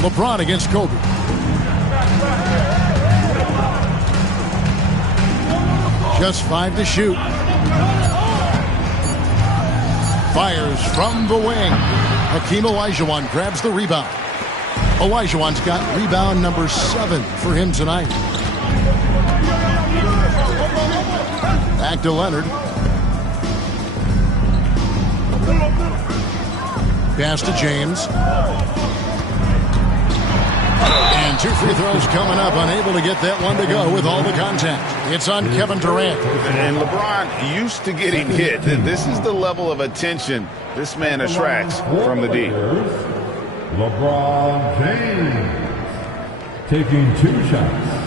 LeBron against Kobe. Just 5 to shoot. 5 Fires from the wing. Hakeem Olajuwon grabs the rebound. Olajuwon's got rebound number 7 for him tonight. Back to Leonard. Pass to James. And 2 free throws coming up. Unable to get that one to go with all the contact. It's on Kevin Durant. And LeBron used to getting hit. This is the level of attention this man attracts from the D. LeBron James taking 2 shots.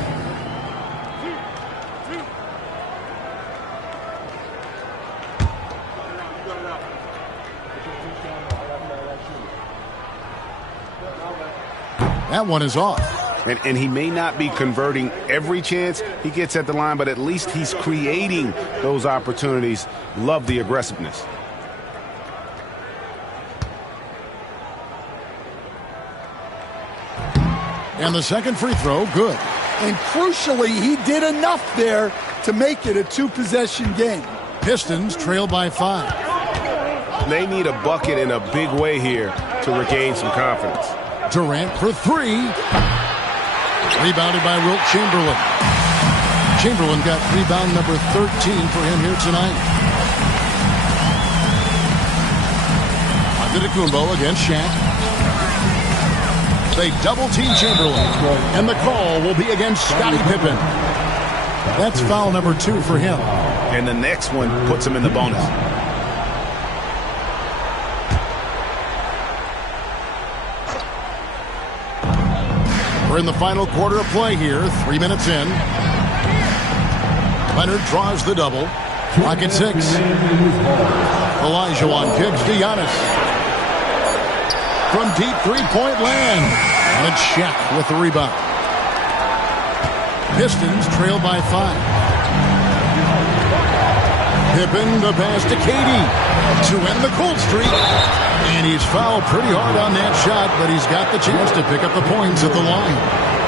That one is off. And he may not be converting every chance he gets at the line, but at least he's creating those opportunities. Love the aggressiveness. And the second free throw, good. And crucially, he did enough there to make it a 2-possession game. Pistons trail by 5. They need a bucket in a big way here to regain some confidence. Durant for 3. Rebounded by Wilt Chamberlain. Chamberlain got rebound number 13 for him here tonight. Antetokounmpo against Shaq. They double-team Chamberlain, and the call will be against Scottie Pippen. That's foul number 2 for him. And the next one puts him in the bonus. We're in the final quarter of play here, 3 minutes in. Leonard draws the double. Clock at 6. Olajuwon kicks to Giannis. From deep three-point land. And it's Shaq with the rebound. Pistons trail by 5. Pippen the pass to KD to end the cold streak. And he's fouled pretty hard on that shot, but he's got the chance to pick up the points at the line.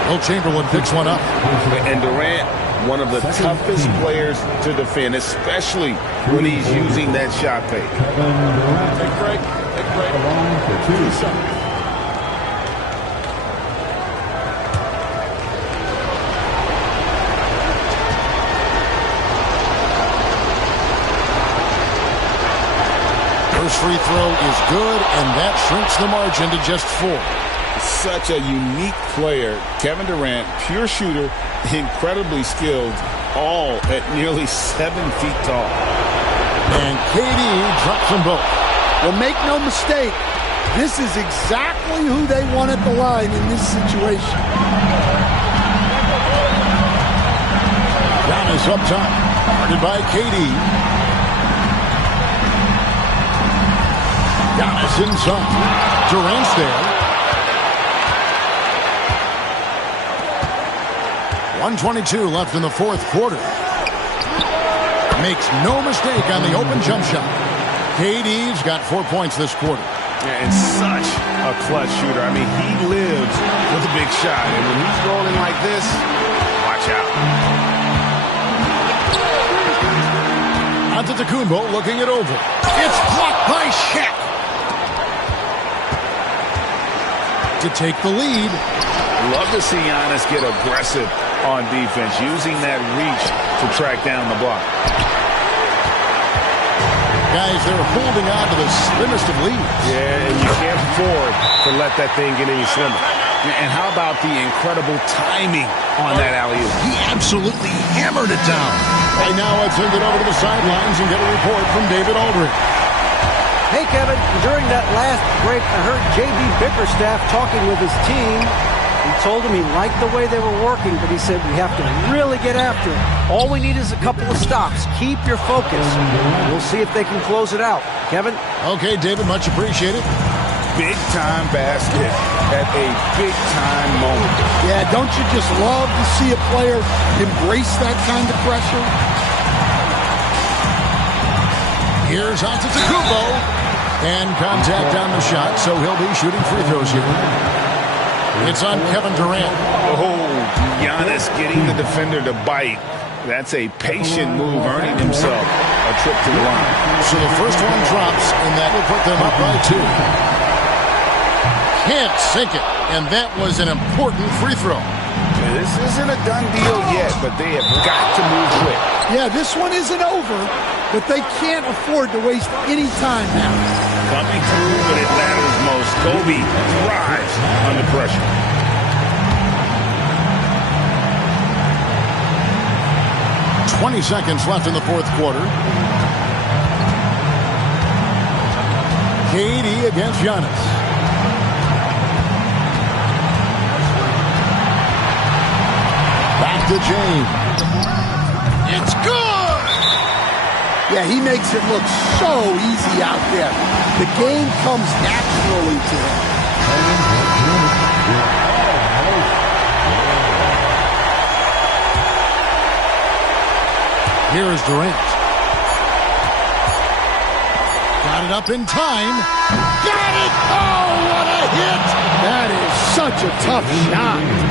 Wilt Chamberlain picks one up. And Durant, one of the toughest players to defend, especially when he's using that shot fake. Take break. Along for 2 seconds. First free throw is good, and that shrinks the margin to just 4. Such a unique player. Kevin Durant, pure shooter, incredibly skilled, all at nearly 7 feet tall. And KD drops them both. Well, make no mistake, this is exactly who they want at the line in this situation. Giannis up top, guarded by KD. Giannis inside. Durant's there. 1:22 left in the 4th quarter. Makes no mistake on the open jump shot. KD's got 4 points this quarter. Yeah, and such a clutch shooter. I mean, he lives with a big shot. And when he's rolling like this, watch out. Antetokounmpo looking it over. It's blocked by Shaq. To take the lead. Love to see Giannis get aggressive on defense, using that reach to track down the block. Guys, they're holding on to the slimmest of leads. Yeah, and you can't afford to let that thing get any slimmer. And how about the incredible timing on that alley-oop? He absolutely hammered it down. Right now, let's send it over to the sidelines and get a report from David Aldridge. Hey, Kevin, during that last break, I heard J.B. Bickerstaff talking with his team. He told him he liked the way they were working, but he said we have to really get after it. All we need is a couple of stops. Keep your focus. We'll see if they can close it out. Kevin? Okay, David, much appreciated. Big-time basket at a big-time moment. Yeah, don't you just love to see a player embrace that kind of pressure? Here's Antetokounmpo. And contact on the shot, so he'll be shooting free throws here. It's on Kevin Durant. Oh, Giannis getting the defender to bite That's a patient move, earning himself a trip to the line. So the first one drops, and that will put them up by 2. Can't sink it, and that was an important free throw. This isn't a done deal yet, but they have got to move quick. Yeah, this one isn't over, but they can't afford to waste any time now. Coming through when it matters most. Kobe thrives under pressure. "20 seconds left in the fourth quarter. KD against Giannis. Back to James. It's good! Yeah, he makes it look so easy out there. The game comes naturally to him. Here is Durant. Got it up in time. Got it! Oh, what a hit! That is such a tough shot.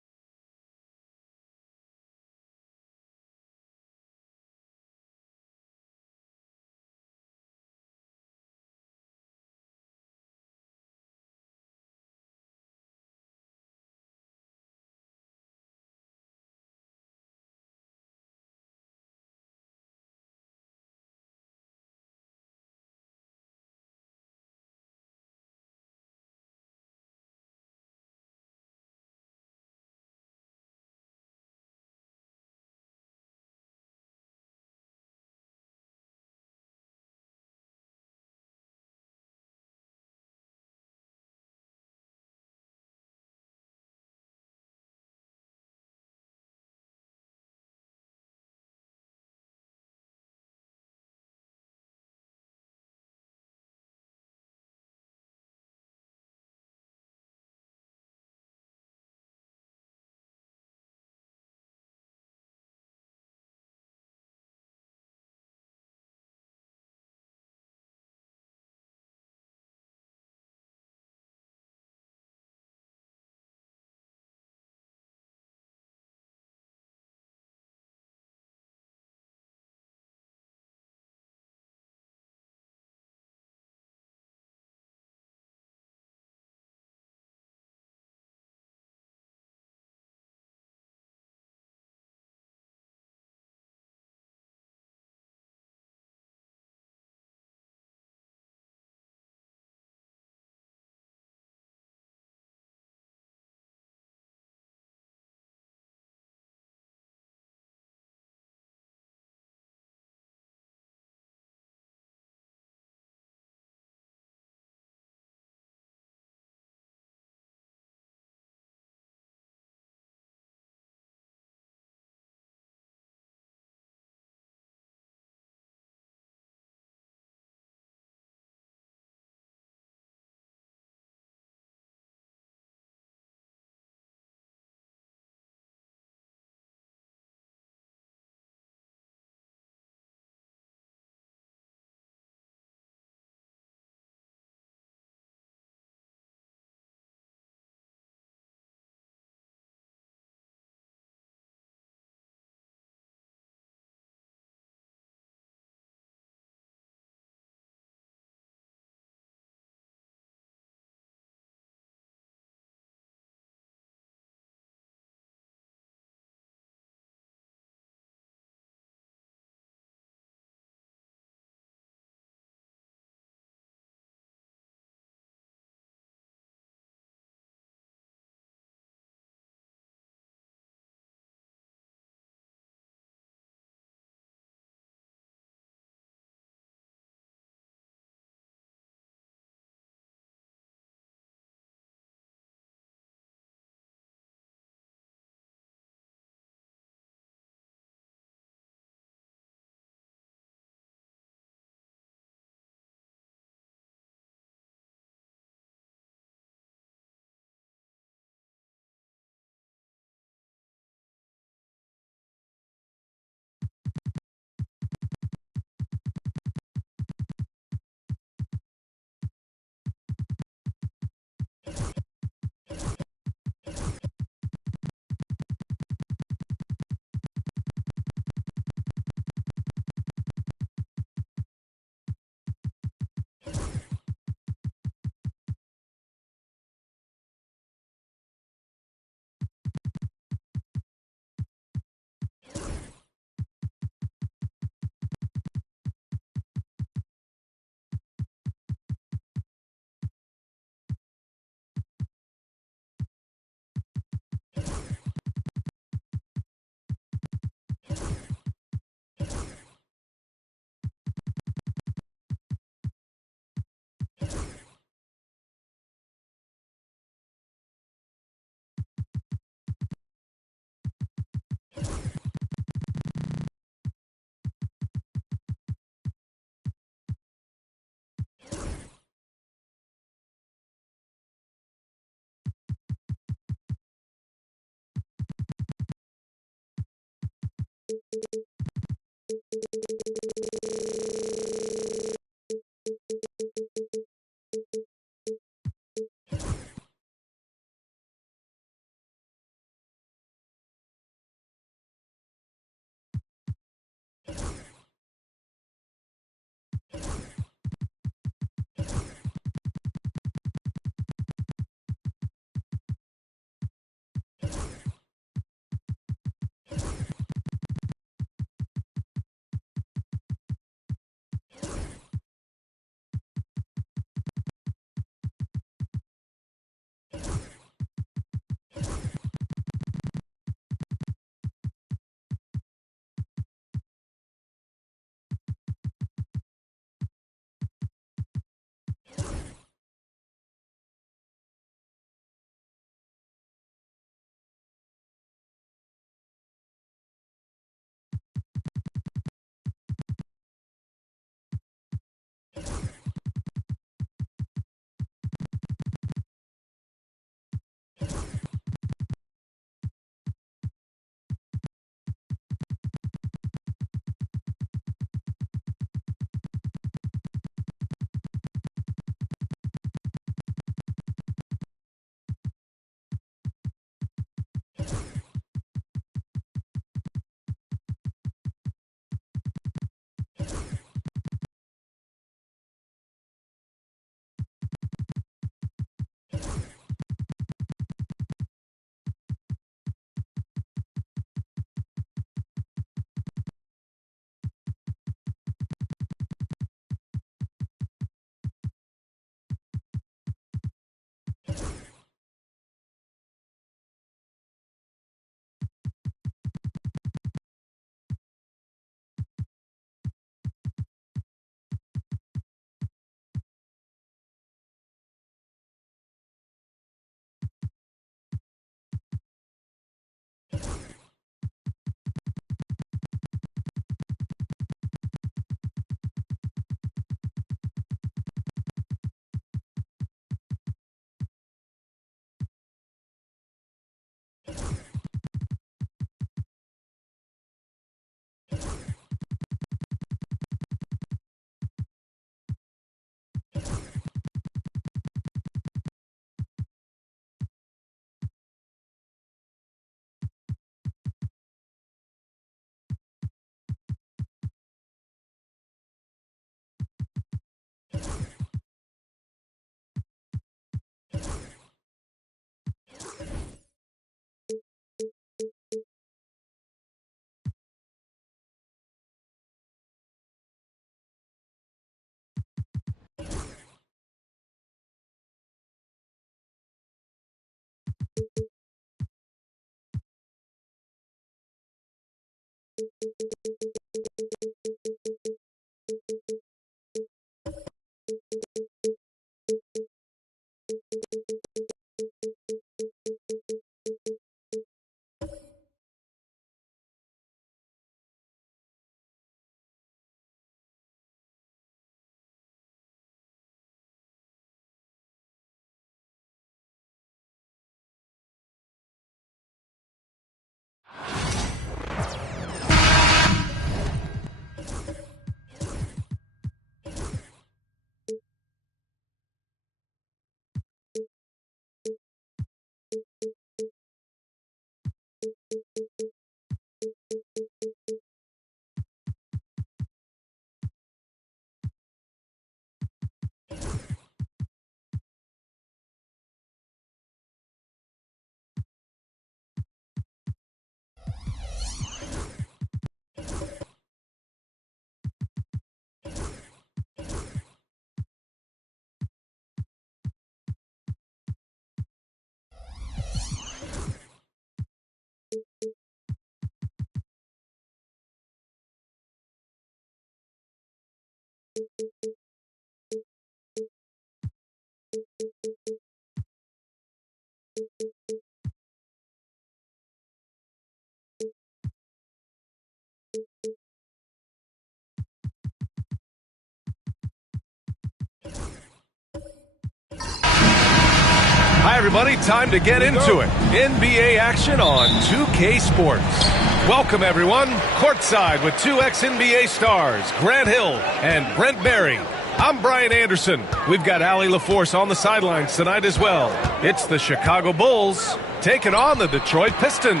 Hi, everybody. Time to get into it. NBA action on 2K Sports. Welcome, everyone. Courtside with two ex-NBA stars, Grant Hill and Brent Barry. I'm Brian Anderson. We've got Allie LaForce on the sidelines tonight as well. It's the Chicago Bulls taking on the Detroit Pistons.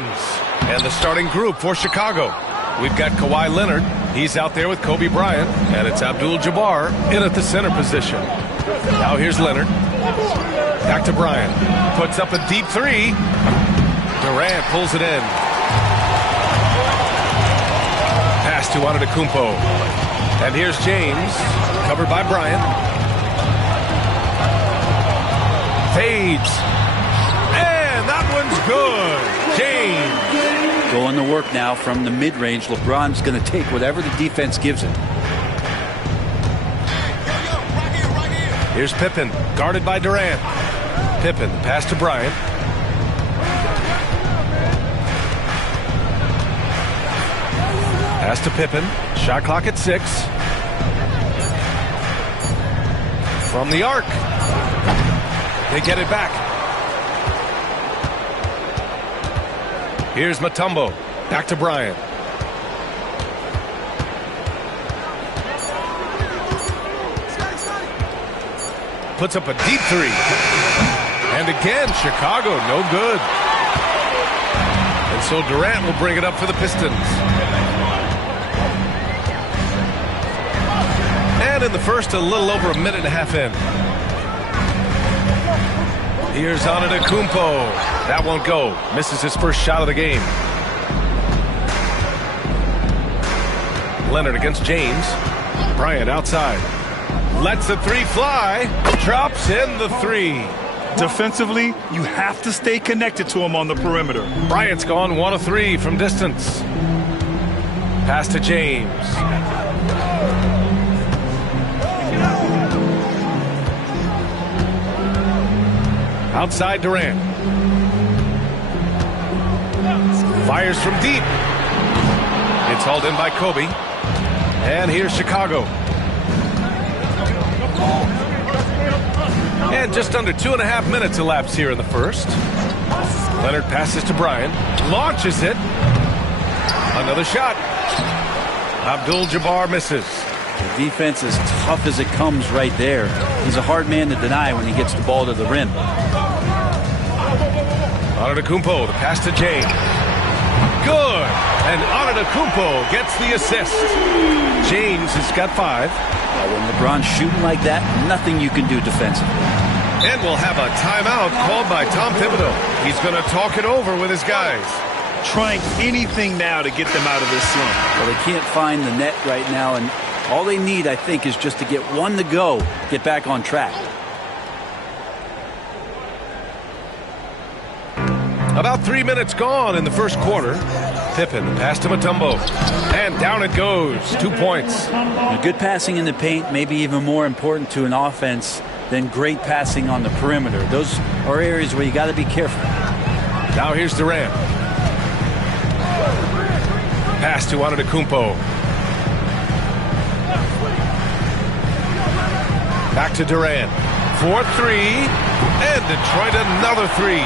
And the starting group for Chicago. We've got Kawhi Leonard. He's out there with Kobe Bryant. And it's Abdul-Jabbar in at the center position. Now here's Leonard. Back to Bryant. Puts up a deep three. Durant pulls it in. Pass to Antetokounmpo. And here's James. Covered by Bryant. Fades. And that one's good. James. Going to work now from the mid-range. LeBron's going to take whatever the defense gives him. Here's Pippen, guarded by Durant. Pippen, pass to Bryant. Pass to Pippen. Shot clock at 6. From the arc. They get it back. Here's Mutombo. Back to Bryant. Puts up a deep three. And again, Chicago, no good. And so Durant will bring it up for the Pistons. And in the first, a little over a minute and a half in. Here's Antetokounmpo. That won't go. Misses his first shot of the game. Leonard against James. Bryant outside. Lets the three fly. Drops in the three. Defensively, you have to stay connected to him on the perimeter. Bryant's gone 1 of 3 from distance. Pass to James. Outside Durant. Fires from deep. It's hauled in by Kobe. And here's Chicago. And just under 2.5 minutes elapsed here in the first. Leonard passes to Bryant. Launches it. Another shot. Abdul-Jabbar misses. The defense is tough as it comes right there. He's a hard man to deny when he gets the ball to the rim. Antetokounmpo, the pass to James. Good. And Antetokounmpo gets the assist. James has got 5. When LeBron's shooting like that, nothing you can do defensively. And we'll have a timeout called by Tom Thibodeau. He's going to talk it over with his guys. Trying anything now to get them out of this slump. Well, they can't find the net right now, and all they need, I think, is just to get one to go, get back on track. About 3 minutes gone in the first quarter. Pippen, pass to Mutombo. And down it goes. 2 points. Good passing in the paint may be even more important to an offense than great passing on the perimeter. Those are areas where you got to be careful. Now here's Durant. Pass to Antetokounmpo. Back to Durant. 4-3. And Detroit another 3.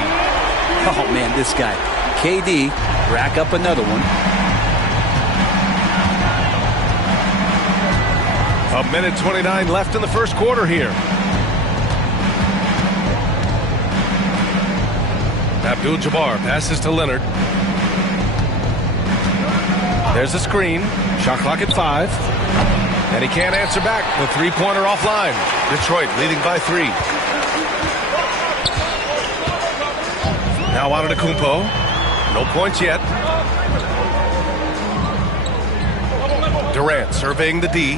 Oh, man, this guy. KD, rack up another one. A minute 29 left in the first quarter here. Abdul-Jabbar passes to Leonard. There's a screen. Shot clock at 5. And he can't answer back. The three-pointer offline. Detroit leading by 3. Now Antetokounmpo. No points yet. Durant surveying the D.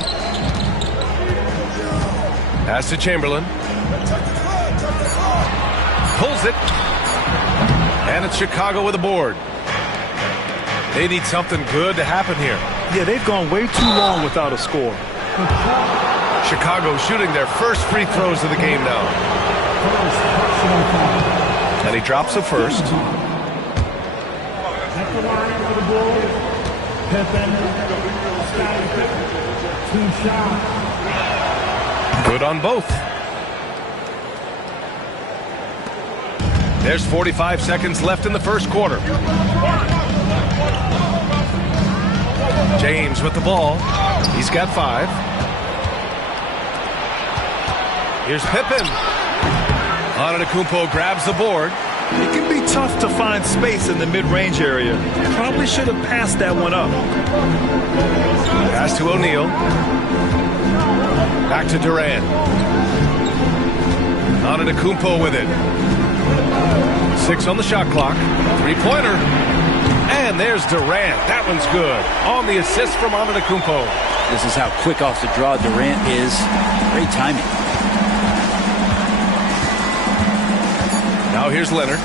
Pass to Chamberlain. Pulls it. And it's Chicago with a board. They need something good to happen here. Yeah, they've gone way too long without a score. Chicago shooting their first free throws of the game now. And he drops the first. Good on both. There's 45 seconds left in the first quarter. James with the ball. He's got 5. Here's Pippen. Antetokounmpo grabs the board. It can be tough to find space in the mid-range area. Probably should have passed that one up. Pass to O'Neal. Back to Durant. Antetokounmpo with it. 6 on the shot clock. 3-pointer. And there's Durant. That one's good. On the assist from Antetokounmpo. This is how quick off the draw Durant is. Great timing. Now here's Leonard.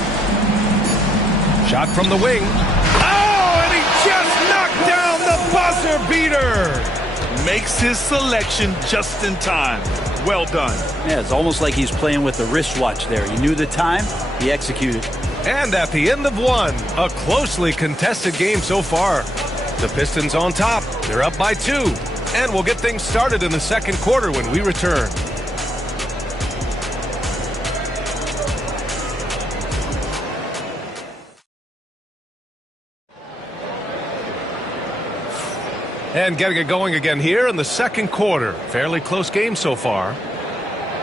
Shot from the wing. Oh, and he just knocked down the buzzer beater. Makes his selection just in time. Well done. Yeah, it's almost like he's playing with the wristwatch there. He knew the time, he executed. And at the end of one, a closely contested game so far. The Pistons on top. They're up by 2. And we'll get things started in the second quarter when we return. And getting it going again here in the second quarter. Fairly close game so far.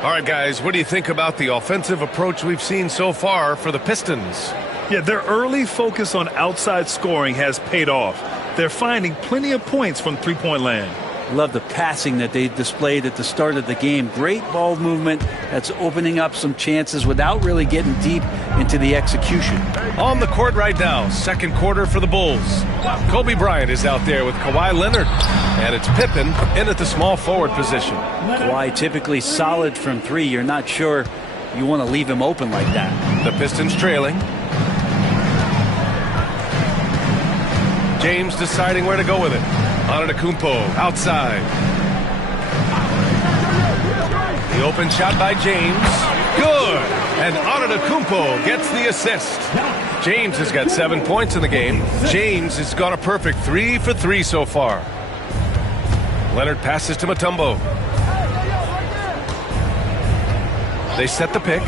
All right, guys, what do you think about the offensive approach we've seen so far for the Pistons? Yeah, their early focus on outside scoring has paid off. They're finding plenty of points from three-point land. Love the passing that they displayed at the start of the game. Great ball movement that's opening up some chances without really getting deep into the execution. On the court right now, second quarter for the Bulls. Kobe Bryant is out there with Kawhi Leonard. And it's Pippen in at the small forward position. Kawhi typically solid from 3. You're not sure you want to leave him open like that. The Pistons trailing. James deciding where to go with it. Antetokounmpo outside. The open shot by James. Good. And Antetokounmpo gets the assist. James has got 7 points in the game. James has got a perfect 3 for 3 so far. Leonard passes to Mutombo. They set the pick.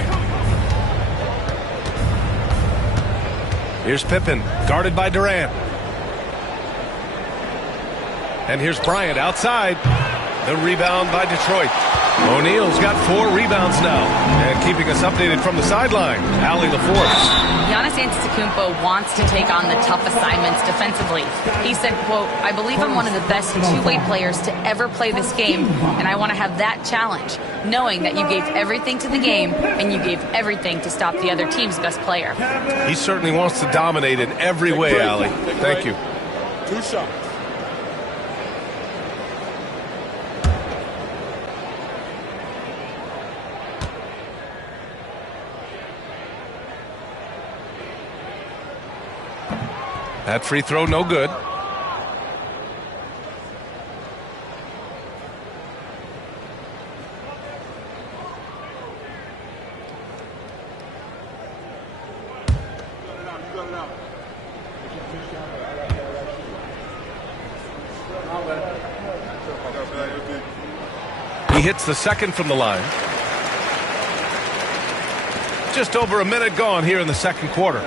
Here's Pippen, guarded by Durant. And here's Bryant outside. The rebound by Detroit. O'Neal's got 4 rebounds now. And keeping us updated from the sideline, Allie LaForce. Giannis Antetokounmpo wants to take on the tough assignments defensively. He said, quote, "I believe I'm one of the best two-way players to ever play this game, and I want to have that challenge, knowing that you gave everything to the game and you gave everything to stop the other team's best player." He certainly wants to dominate in every way, Allie. Thank you. 2 shots. That free throw, no good. He hits the second from the line. Just over a minute gone here in the second quarter.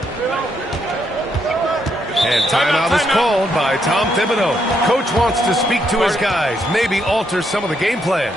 And timeout is called by Tom Thibodeau. Coach wants to speak to his guys, maybe alter some of the game plan.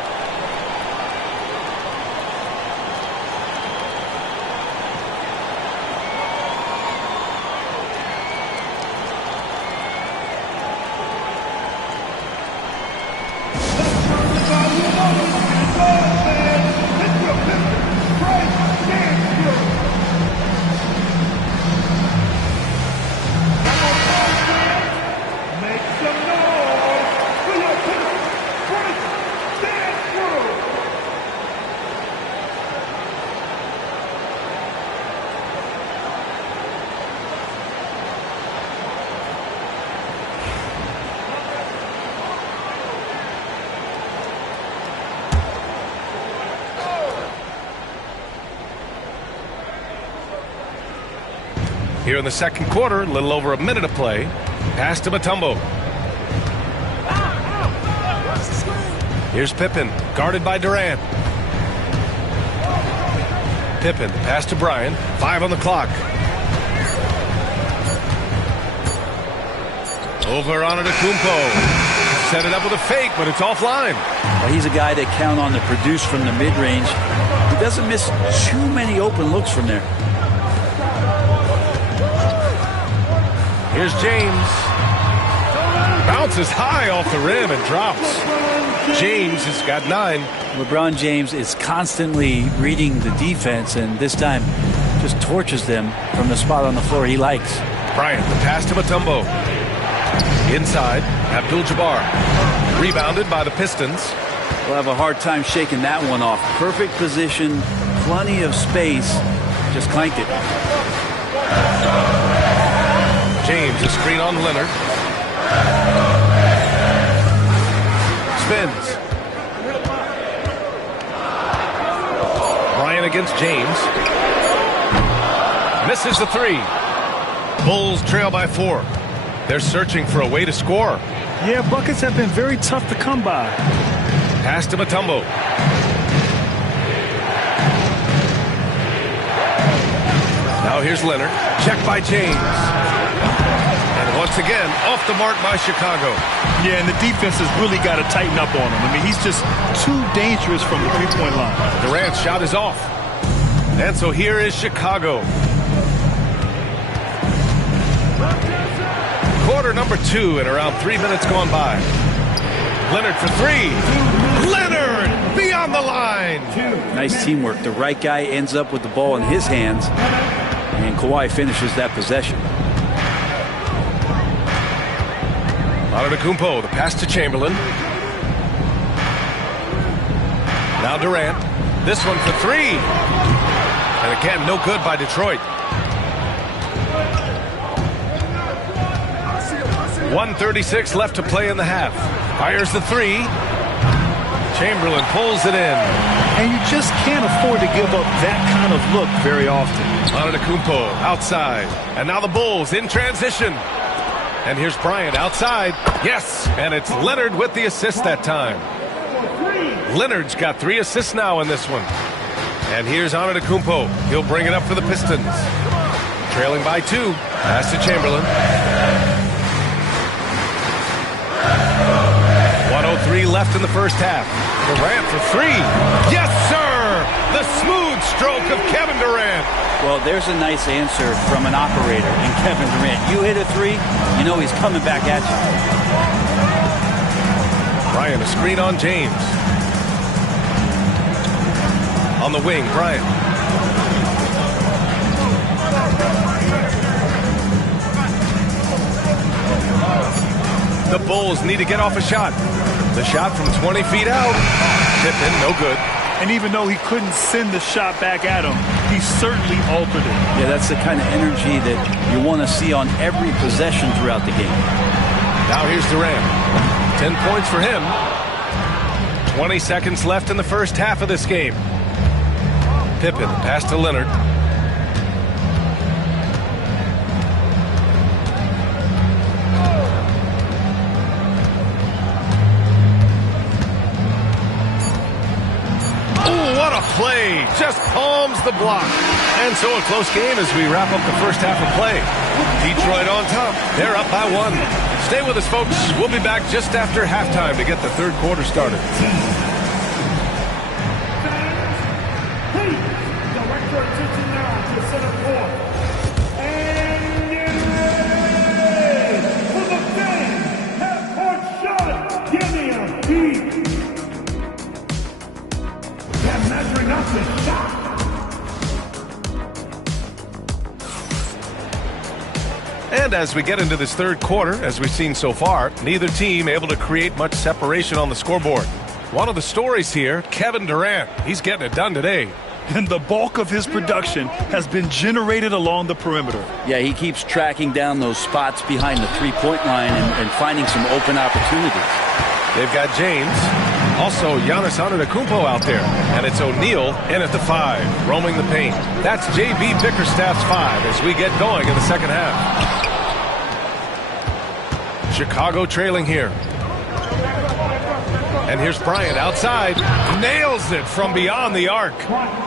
Here in the second quarter, a little over a minute of play. Pass to Mutombo. Here's Pippen, guarded by Durant. Pippen, pass to Bryant. 5 on the clock. Over Antetokounmpo. Set it up with a fake, but it's offline. Well, he's a guy that count on to produce from the mid-range. He doesn't miss too many open looks from there. Here's James. Bounces high off the rim and drops. James has got 9. LeBron James is constantly reading the defense, and this time just torches them from the spot on the floor he likes. Bryant, the pass to Mutombo. Inside, Abdul-Jabbar. Rebounded by the Pistons. We'll have a hard time shaking that one off. Perfect position, plenty of space. Just clanked it. James, a screen on Leonard. Spins. Bryant against James. Misses the 3. Bulls trail by 4. They're searching for a way to score. Yeah, buckets have been very tough to come by. Pass to Mutombo. Now here's Leonard. Check by James. And once again, off the mark by Chicago. Yeah, and the defense has really got to tighten up on him. I mean, he's just too dangerous from the three-point line. Durant's shot is off. And so here is Chicago. Quarter number 2 and around 3 minutes gone by. Leonard for 3. Leonard beyond the line. Nice teamwork. The right guy ends up with the ball in his hands, and Kawhi finishes that possession. Antetokounmpo, the pass to Chamberlain. Now Durant. This one for 3. And again, no good by Detroit. 1:36 left to play in the half. Fires the 3. Chamberlain pulls it in. And you just can't afford to give up that kind of look very often. Antetokounmpo outside. And now the Bulls in transition. And here's Bryant outside. Yes, and it's Leonard with the assist that time. Leonard's got 3 assists now in this one. And here's Antetokounmpo. He'll bring it up for the Pistons. Trailing by 2. Pass to Chamberlain. 1:03 left in the first half. Durant for 3. Yes, sir! The smooth stroke of Kevin Durant. Well, there's a nice answer from an operator in Kevin Durant. You hit a 3, you know he's coming back at you. Bryant, a screen on James. On the wing, Bryant. The Bulls need to get off a shot. The shot from 20 feet out. Tipped in, no good. And even though he couldn't send the shot back at him, he certainly altered it. Yeah, that's the kind of energy that you want to see on every possession throughout the game. Now here's Durant. 10 points for him. 20 seconds left in the first half of this game. Pippen, pass to Leonard. Play just palms the block. And so a close game as we wrap up the first half of play. Detroit on top. They're up by 1. Stay with us, folks. We'll be back just after halftime to get the third quarter started. Director attention now to center court. And get ready for the game. Half-court shot. Give me a beat. Measuring up the shot. And as we get into this third quarter, as we've seen so far, neither team able to create much separation on the scoreboard. One of the stories here, Kevin Durant. He's getting it done today. And the bulk of his production has been generated along the perimeter. Yeah, he keeps tracking down those spots behind the three-point line and finding some open opportunities. They've got James. Also, Giannis Antetokounmpo out there. And it's O'Neal in at the 5, roaming the paint. That's J.B. Bickerstaff's 5 as we get going in the second half. Chicago trailing here. And here's Bryant outside. Nails it from beyond the arc.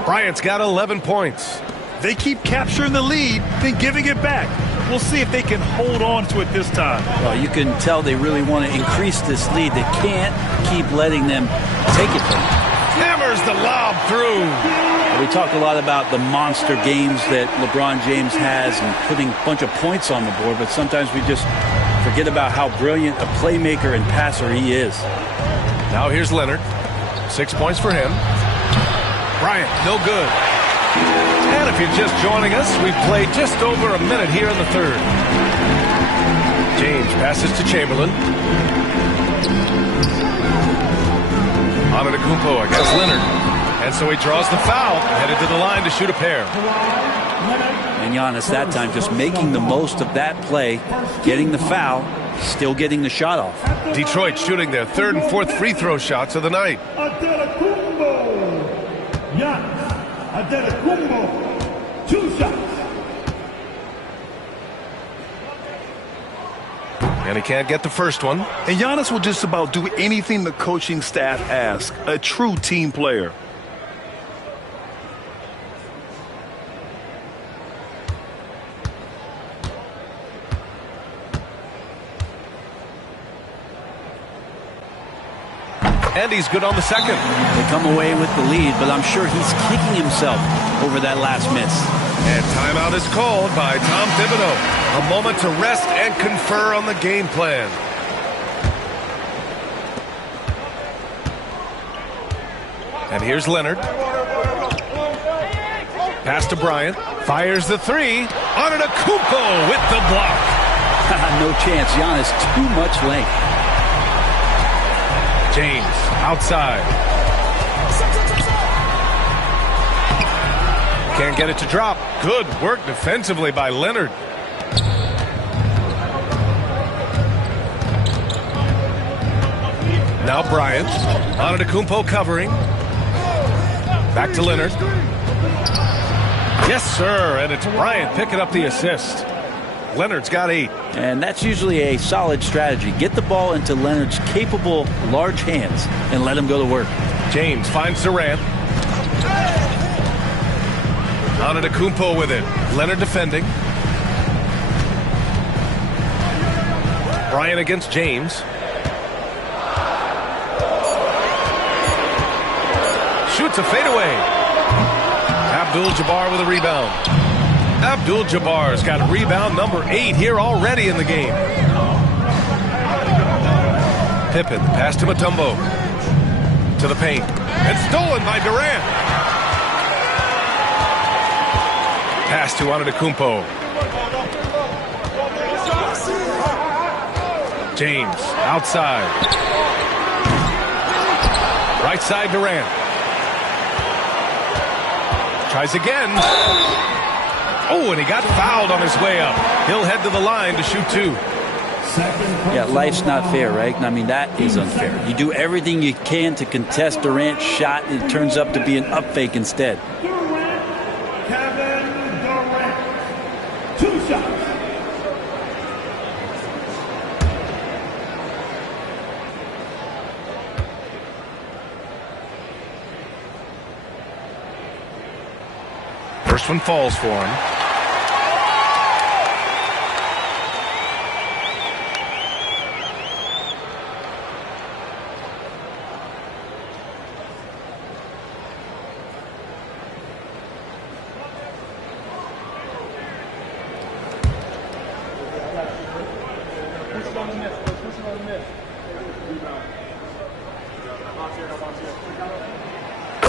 Bryant's got 11 points. They keep capturing the lead, then giving it back. We'll see if they can hold on to it this time. Well, you can tell they really want to increase this lead. They can't keep letting them take it from them. Hammers the lob through. We talk a lot about the monster games that LeBron James has and putting a bunch of points on the board, but sometimes we just forget about how brilliant a playmaker and passer he is. Now here's Leonard. 6 points for him. Bryant, no good. And if you're just joining us, we've played just over a minute here in the third. James passes to Chamberlain. Antetokounmpo against Leonard. And so he draws the foul, headed to the line to shoot a pair. And Giannis that time just making the most of that play, getting the foul, still getting the shot off. Detroit shooting their third and fourth free throw shots of the night. Antetokounmpo, 2 shots. And he can't get the first one. And Giannis will just about do anything the coaching staff asks. A true team player. And he's good on the second. They come away with the lead, but I'm sure he's kicking himself over that last miss. And timeout is called by Tom Thibodeau. A moment to rest and confer on the game plan. And here's Leonard. Pass to Bryant. Fires the three. Antetokounmpo with the block. No chance. Giannis, too much length. James outside. Can't get it to drop. Good work defensively by Leonard. Now Bryant. Antetokounmpo covering. Back to Leonard. Yes, sir. And it's Bryant picking up the assist. Leonard's got 8. And that's usually a solid strategy. Get the ball into Leonard's capable, large hands and let him go to work. James finds Durant. Antetokounmpo with it. Leonard defending. Bryant against James. Shoots a fadeaway. Abdul-Jabbar with a rebound. Abdul-Jabbar's got rebound number 8 here already in the game. Pippen, pass to Mutombo. To the paint. And stolen by Durant. Pass to Antetokounmpo. James, outside. Right side Durant. Tries again. Oh, and he got fouled on his way up. He'll head to the line to shoot 2. Yeah, life's not fair, right? I mean, that is unfair. You do everything you can to contest Durant's shot, and it turns up to be an up fake instead. Kevin Durant, 2 shots. First one falls for him.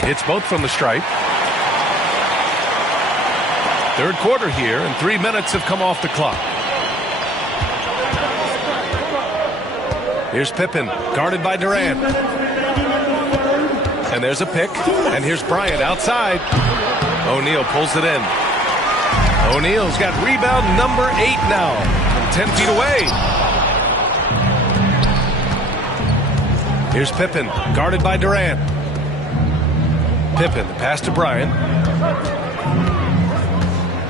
It's both from the stripe. Third quarter here, and 3 minutes have come off the clock. Here's Pippen, guarded by Durant. And there's a pick, and here's Bryant outside. O'Neal pulls it in. O'Neal's got rebound number 8 now, from 10 feet away. Here's Pippen, guarded by Durant. Pippen, the pass to Bryant.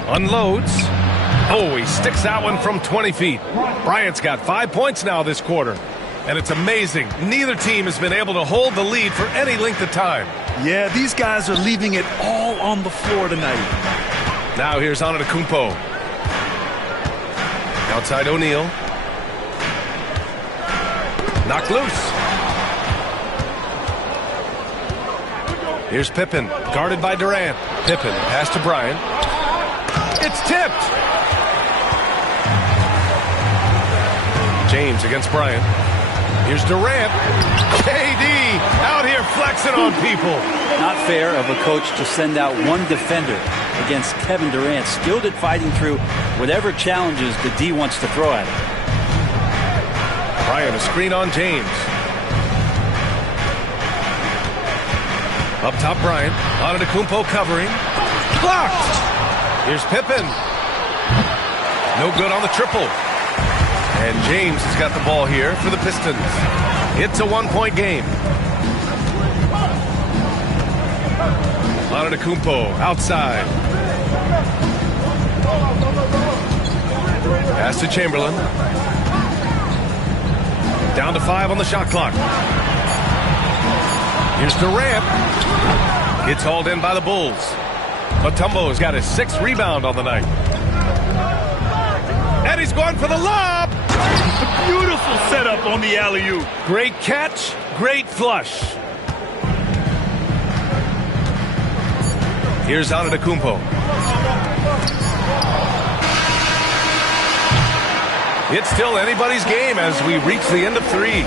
Unloads. Oh, he sticks that one from 20 feet. Bryant's got 5 points now this quarter. And it's amazing. Neither team has been able to hold the lead for any length of time. Yeah, these guys are leaving it all on the floor tonight. Now here's Antetokounmpo. Outside O'Neal. Knocked loose. Here's Pippen, guarded by Durant. Pippen, pass to Bryant. It's tipped. James against Bryant. Here's Durant. KD out here flexing on people. Not fair of a coach to send out one defender against Kevin Durant, skilled at fighting through whatever challenges the D wants to throw at him. Bryant, a screen on James. Up top, Bryant. Antetokounmpo covering. Blocked. Here's Pippen. No good on the triple. And James has got the ball here for the Pistons. It's a one-point game. Antetokounmpo outside. Pass to Chamberlain. Down to 5 on the shot clock. Here's Durant. Gets hauled in by the Bulls. Mutombo's got his 6th rebound on the night. And he's going for the lob. A beautiful setup on the alley-oop. Great catch, great flush. Here's Antetokounmpo. It's still anybody's game as we reach the end of 3.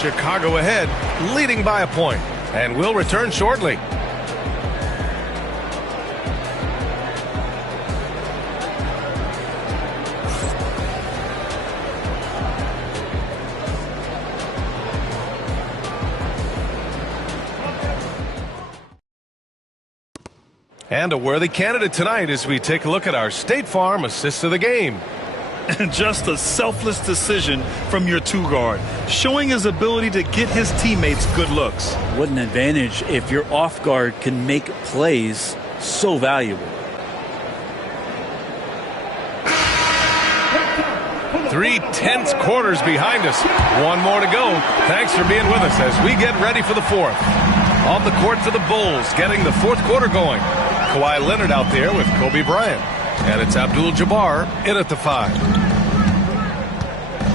Chicago ahead, leading by a point. And we'll return shortly. And a worthy candidate tonight as we take a look at our State Farm assist of the game. And just a selfless decision from your 2-guard, showing his ability to get his teammates good looks. What an advantage if your off guard can make plays so valuable. 3 tense quarters behind us. One more to go. Thanks for being with us as we get ready for the 4th. On the court for the Bulls, getting the 4th quarter going. Kawhi Leonard out there with Kobe Bryant. And it's Abdul-Jabbar in at the 5.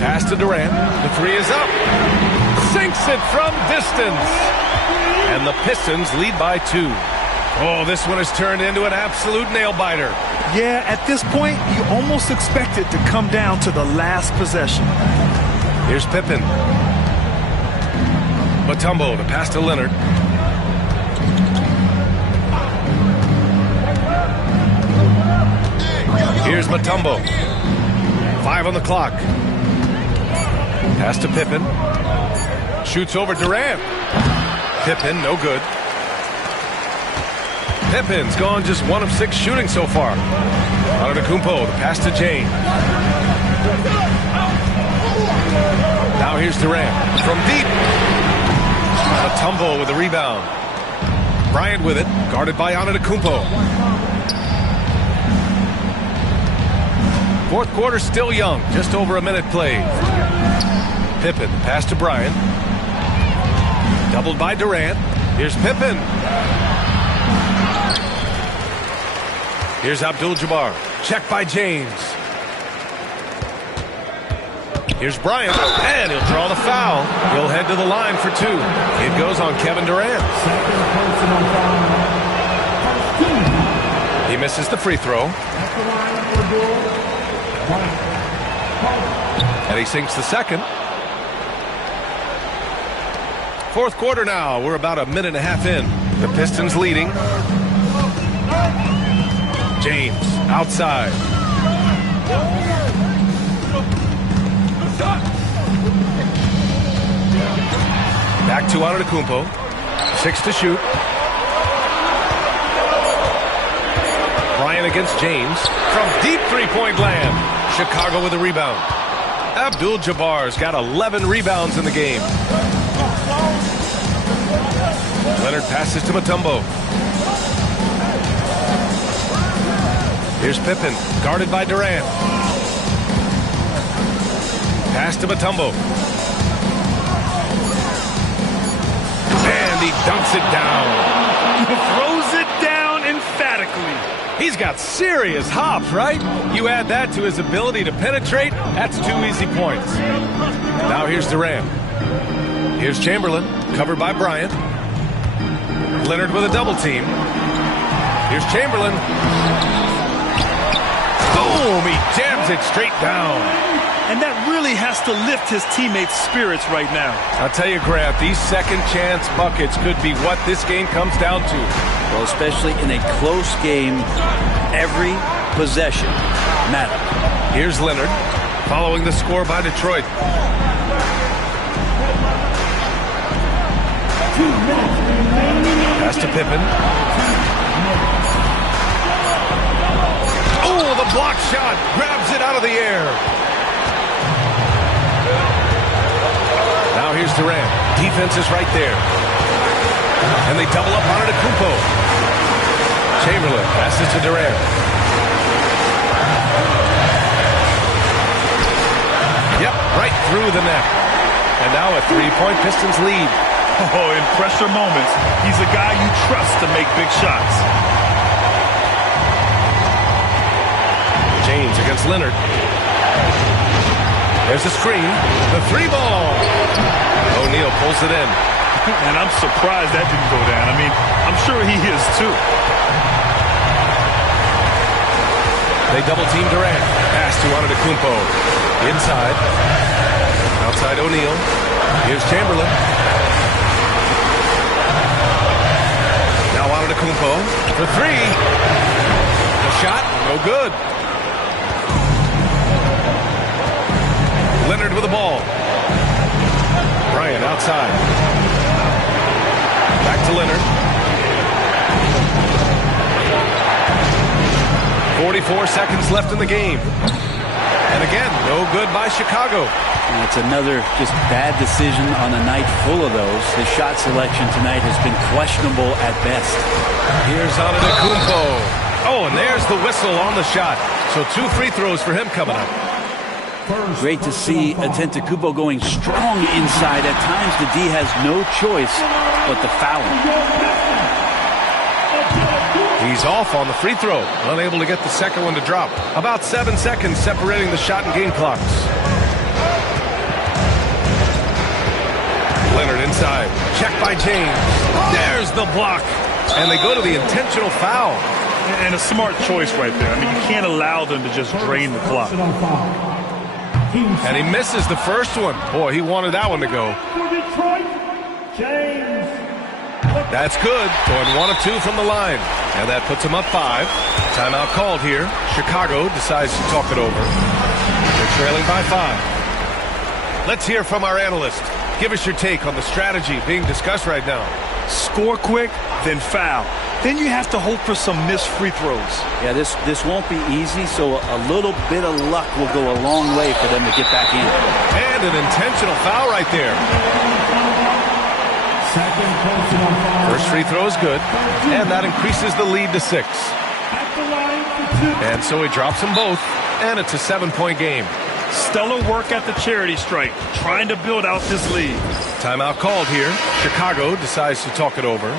Pass to Durant. The 3 is up. Sinks it from distance. And the Pistons lead by 2. Oh, this one has turned into an absolute nail-biter. Yeah, at this point, you almost expect it to come down to the last possession. Here's Pippen. Mutombo to pass to Leonard. Here's Mutombo. 5 on the clock. Pass to Pippen. Shoots over Durant. Pippen, no good. Pippen's gone just 1 of 6 shooting so far. Antetokounmpo, the pass to James. Now here's Durant from deep. Mutombo with the rebound. Bryant with it, guarded by Antetokounmpo. 4th quarter still young, just over a minute played. Pippen, pass to Bryant. Doubled by Durant. Here's Pippen. Here's Abdul-Jabbar. Checked by James. Here's Bryant, and he'll draw the foul. He'll head to the line for 2. It goes on Kevin Durant. He misses the free throw. And he sinks the 2nd. 4th quarter now. We're about a minute and a half in. The Pistons leading. James outside. Back to Antetokounmpo. 6 to shoot. Bryant against James from deep 3-point land. Chicago with a rebound. Abdul-Jabbar's got 11 rebounds in the game. Leonard passes to Mutombo. Here's Pippen, guarded by Durant. Pass to Mutombo. And he dunks it down. Throws it down emphatically. He's got serious hops, right? You add that to his ability to penetrate, that's 2 easy points. Now here's Durant. Here's Chamberlain, covered by Bryant. Leonard with a double team. Here's Chamberlain. Boom! He jams it straight down. And that really has to lift his teammates' spirits right now. I'll tell you, Grant, these second chance buckets could be what this game comes down to. Well, especially in a close game, every possession matters. Here's Leonard, following the score by Detroit. Pass to Pippen. Oh, the block shot grabs it out of the air. Now here's Durant. Defense is right there. And they double up on it at Kumpo. Chamberlain passes to Durant. Yep, right through the net. And now a 3-point Pistons lead. Oh, in pressure moments, he's a guy you trust to make big shots. James against Leonard. There's the screen. The 3-ball. O'Neal pulls it in. And I'm surprised that didn't go down. I mean, I'm sure he is too. They double team Durant. Pass to Antetokounmpo. Inside. Outside O'Neal. Here's Chamberlain. Now Antetokounmpo for 3. The shot, no good. Leonard with the ball. Bryant outside. Back to Leonard. 44 seconds left in the game. And again, no good by Chicago. And it's another just bad decision on a night full of those. His shot selection tonight has been questionable at best. Here's Antetokounmpo. Oh, and there's the whistle on the shot. So 2 free throws for him coming up. Great to see Antetokounmpo going strong inside. At times, the D has no choice but to foul him. He's off on the free throw, unable to get the second one to drop. About 7 seconds separating the shot and game clocks. Leonard inside, checked by James. There's the block, and they go to the intentional foul. And a smart choice right there. I mean, you can't allow them to just drain the clock. And he misses the first one. Boy, he wanted that one to go. That's good. Going 1 of 2 from the line. And that puts him up 5. Timeout called here. Chicago decides to talk it over. They're trailing by 5. Let's hear from our analyst. Give us your take on the strategy being discussed right now. Score quick, then foul. Then you have to hope for some missed free throws. Yeah, this won't be easy, so a little bit of luck will go a long way for them to get back in. And an intentional foul right there. First free throw is good, and that increases the lead to 6. And so he drops them both, and it's a 7-point game. Stellar work at the charity stripe, trying to build out this lead. Timeout called here. Chicago decides to talk it over.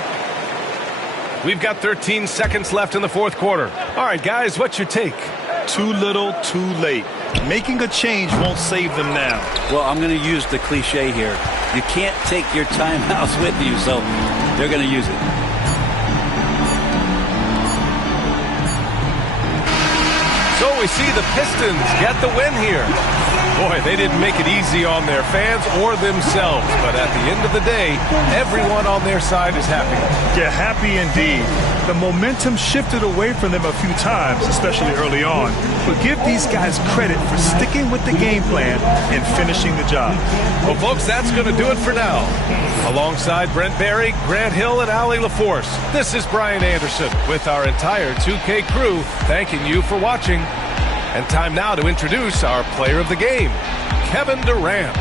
We've got 13 seconds left in the fourth quarter. All right, guys, what's your take? Too little, too late. Making a change won't save them now. Well, I'm going to use the cliche here. You can't take your timeouts with you, so they're going to use it. So we see the Pistons get the win here. Boy, they didn't make it easy on their fans or themselves, but at the end of the day, everyone on their side is happy. Yeah, happy indeed. The momentum shifted away from them a few times, especially early on. But give these guys credit for sticking with the game plan and finishing the job. Well, folks, that's going to do it for now. Alongside Brent Barry, Grant Hill, and Allie LaForce, this is Brian Anderson with our entire 2K crew thanking you for watching. And time now to introduce our player of the game, Kevin Durant.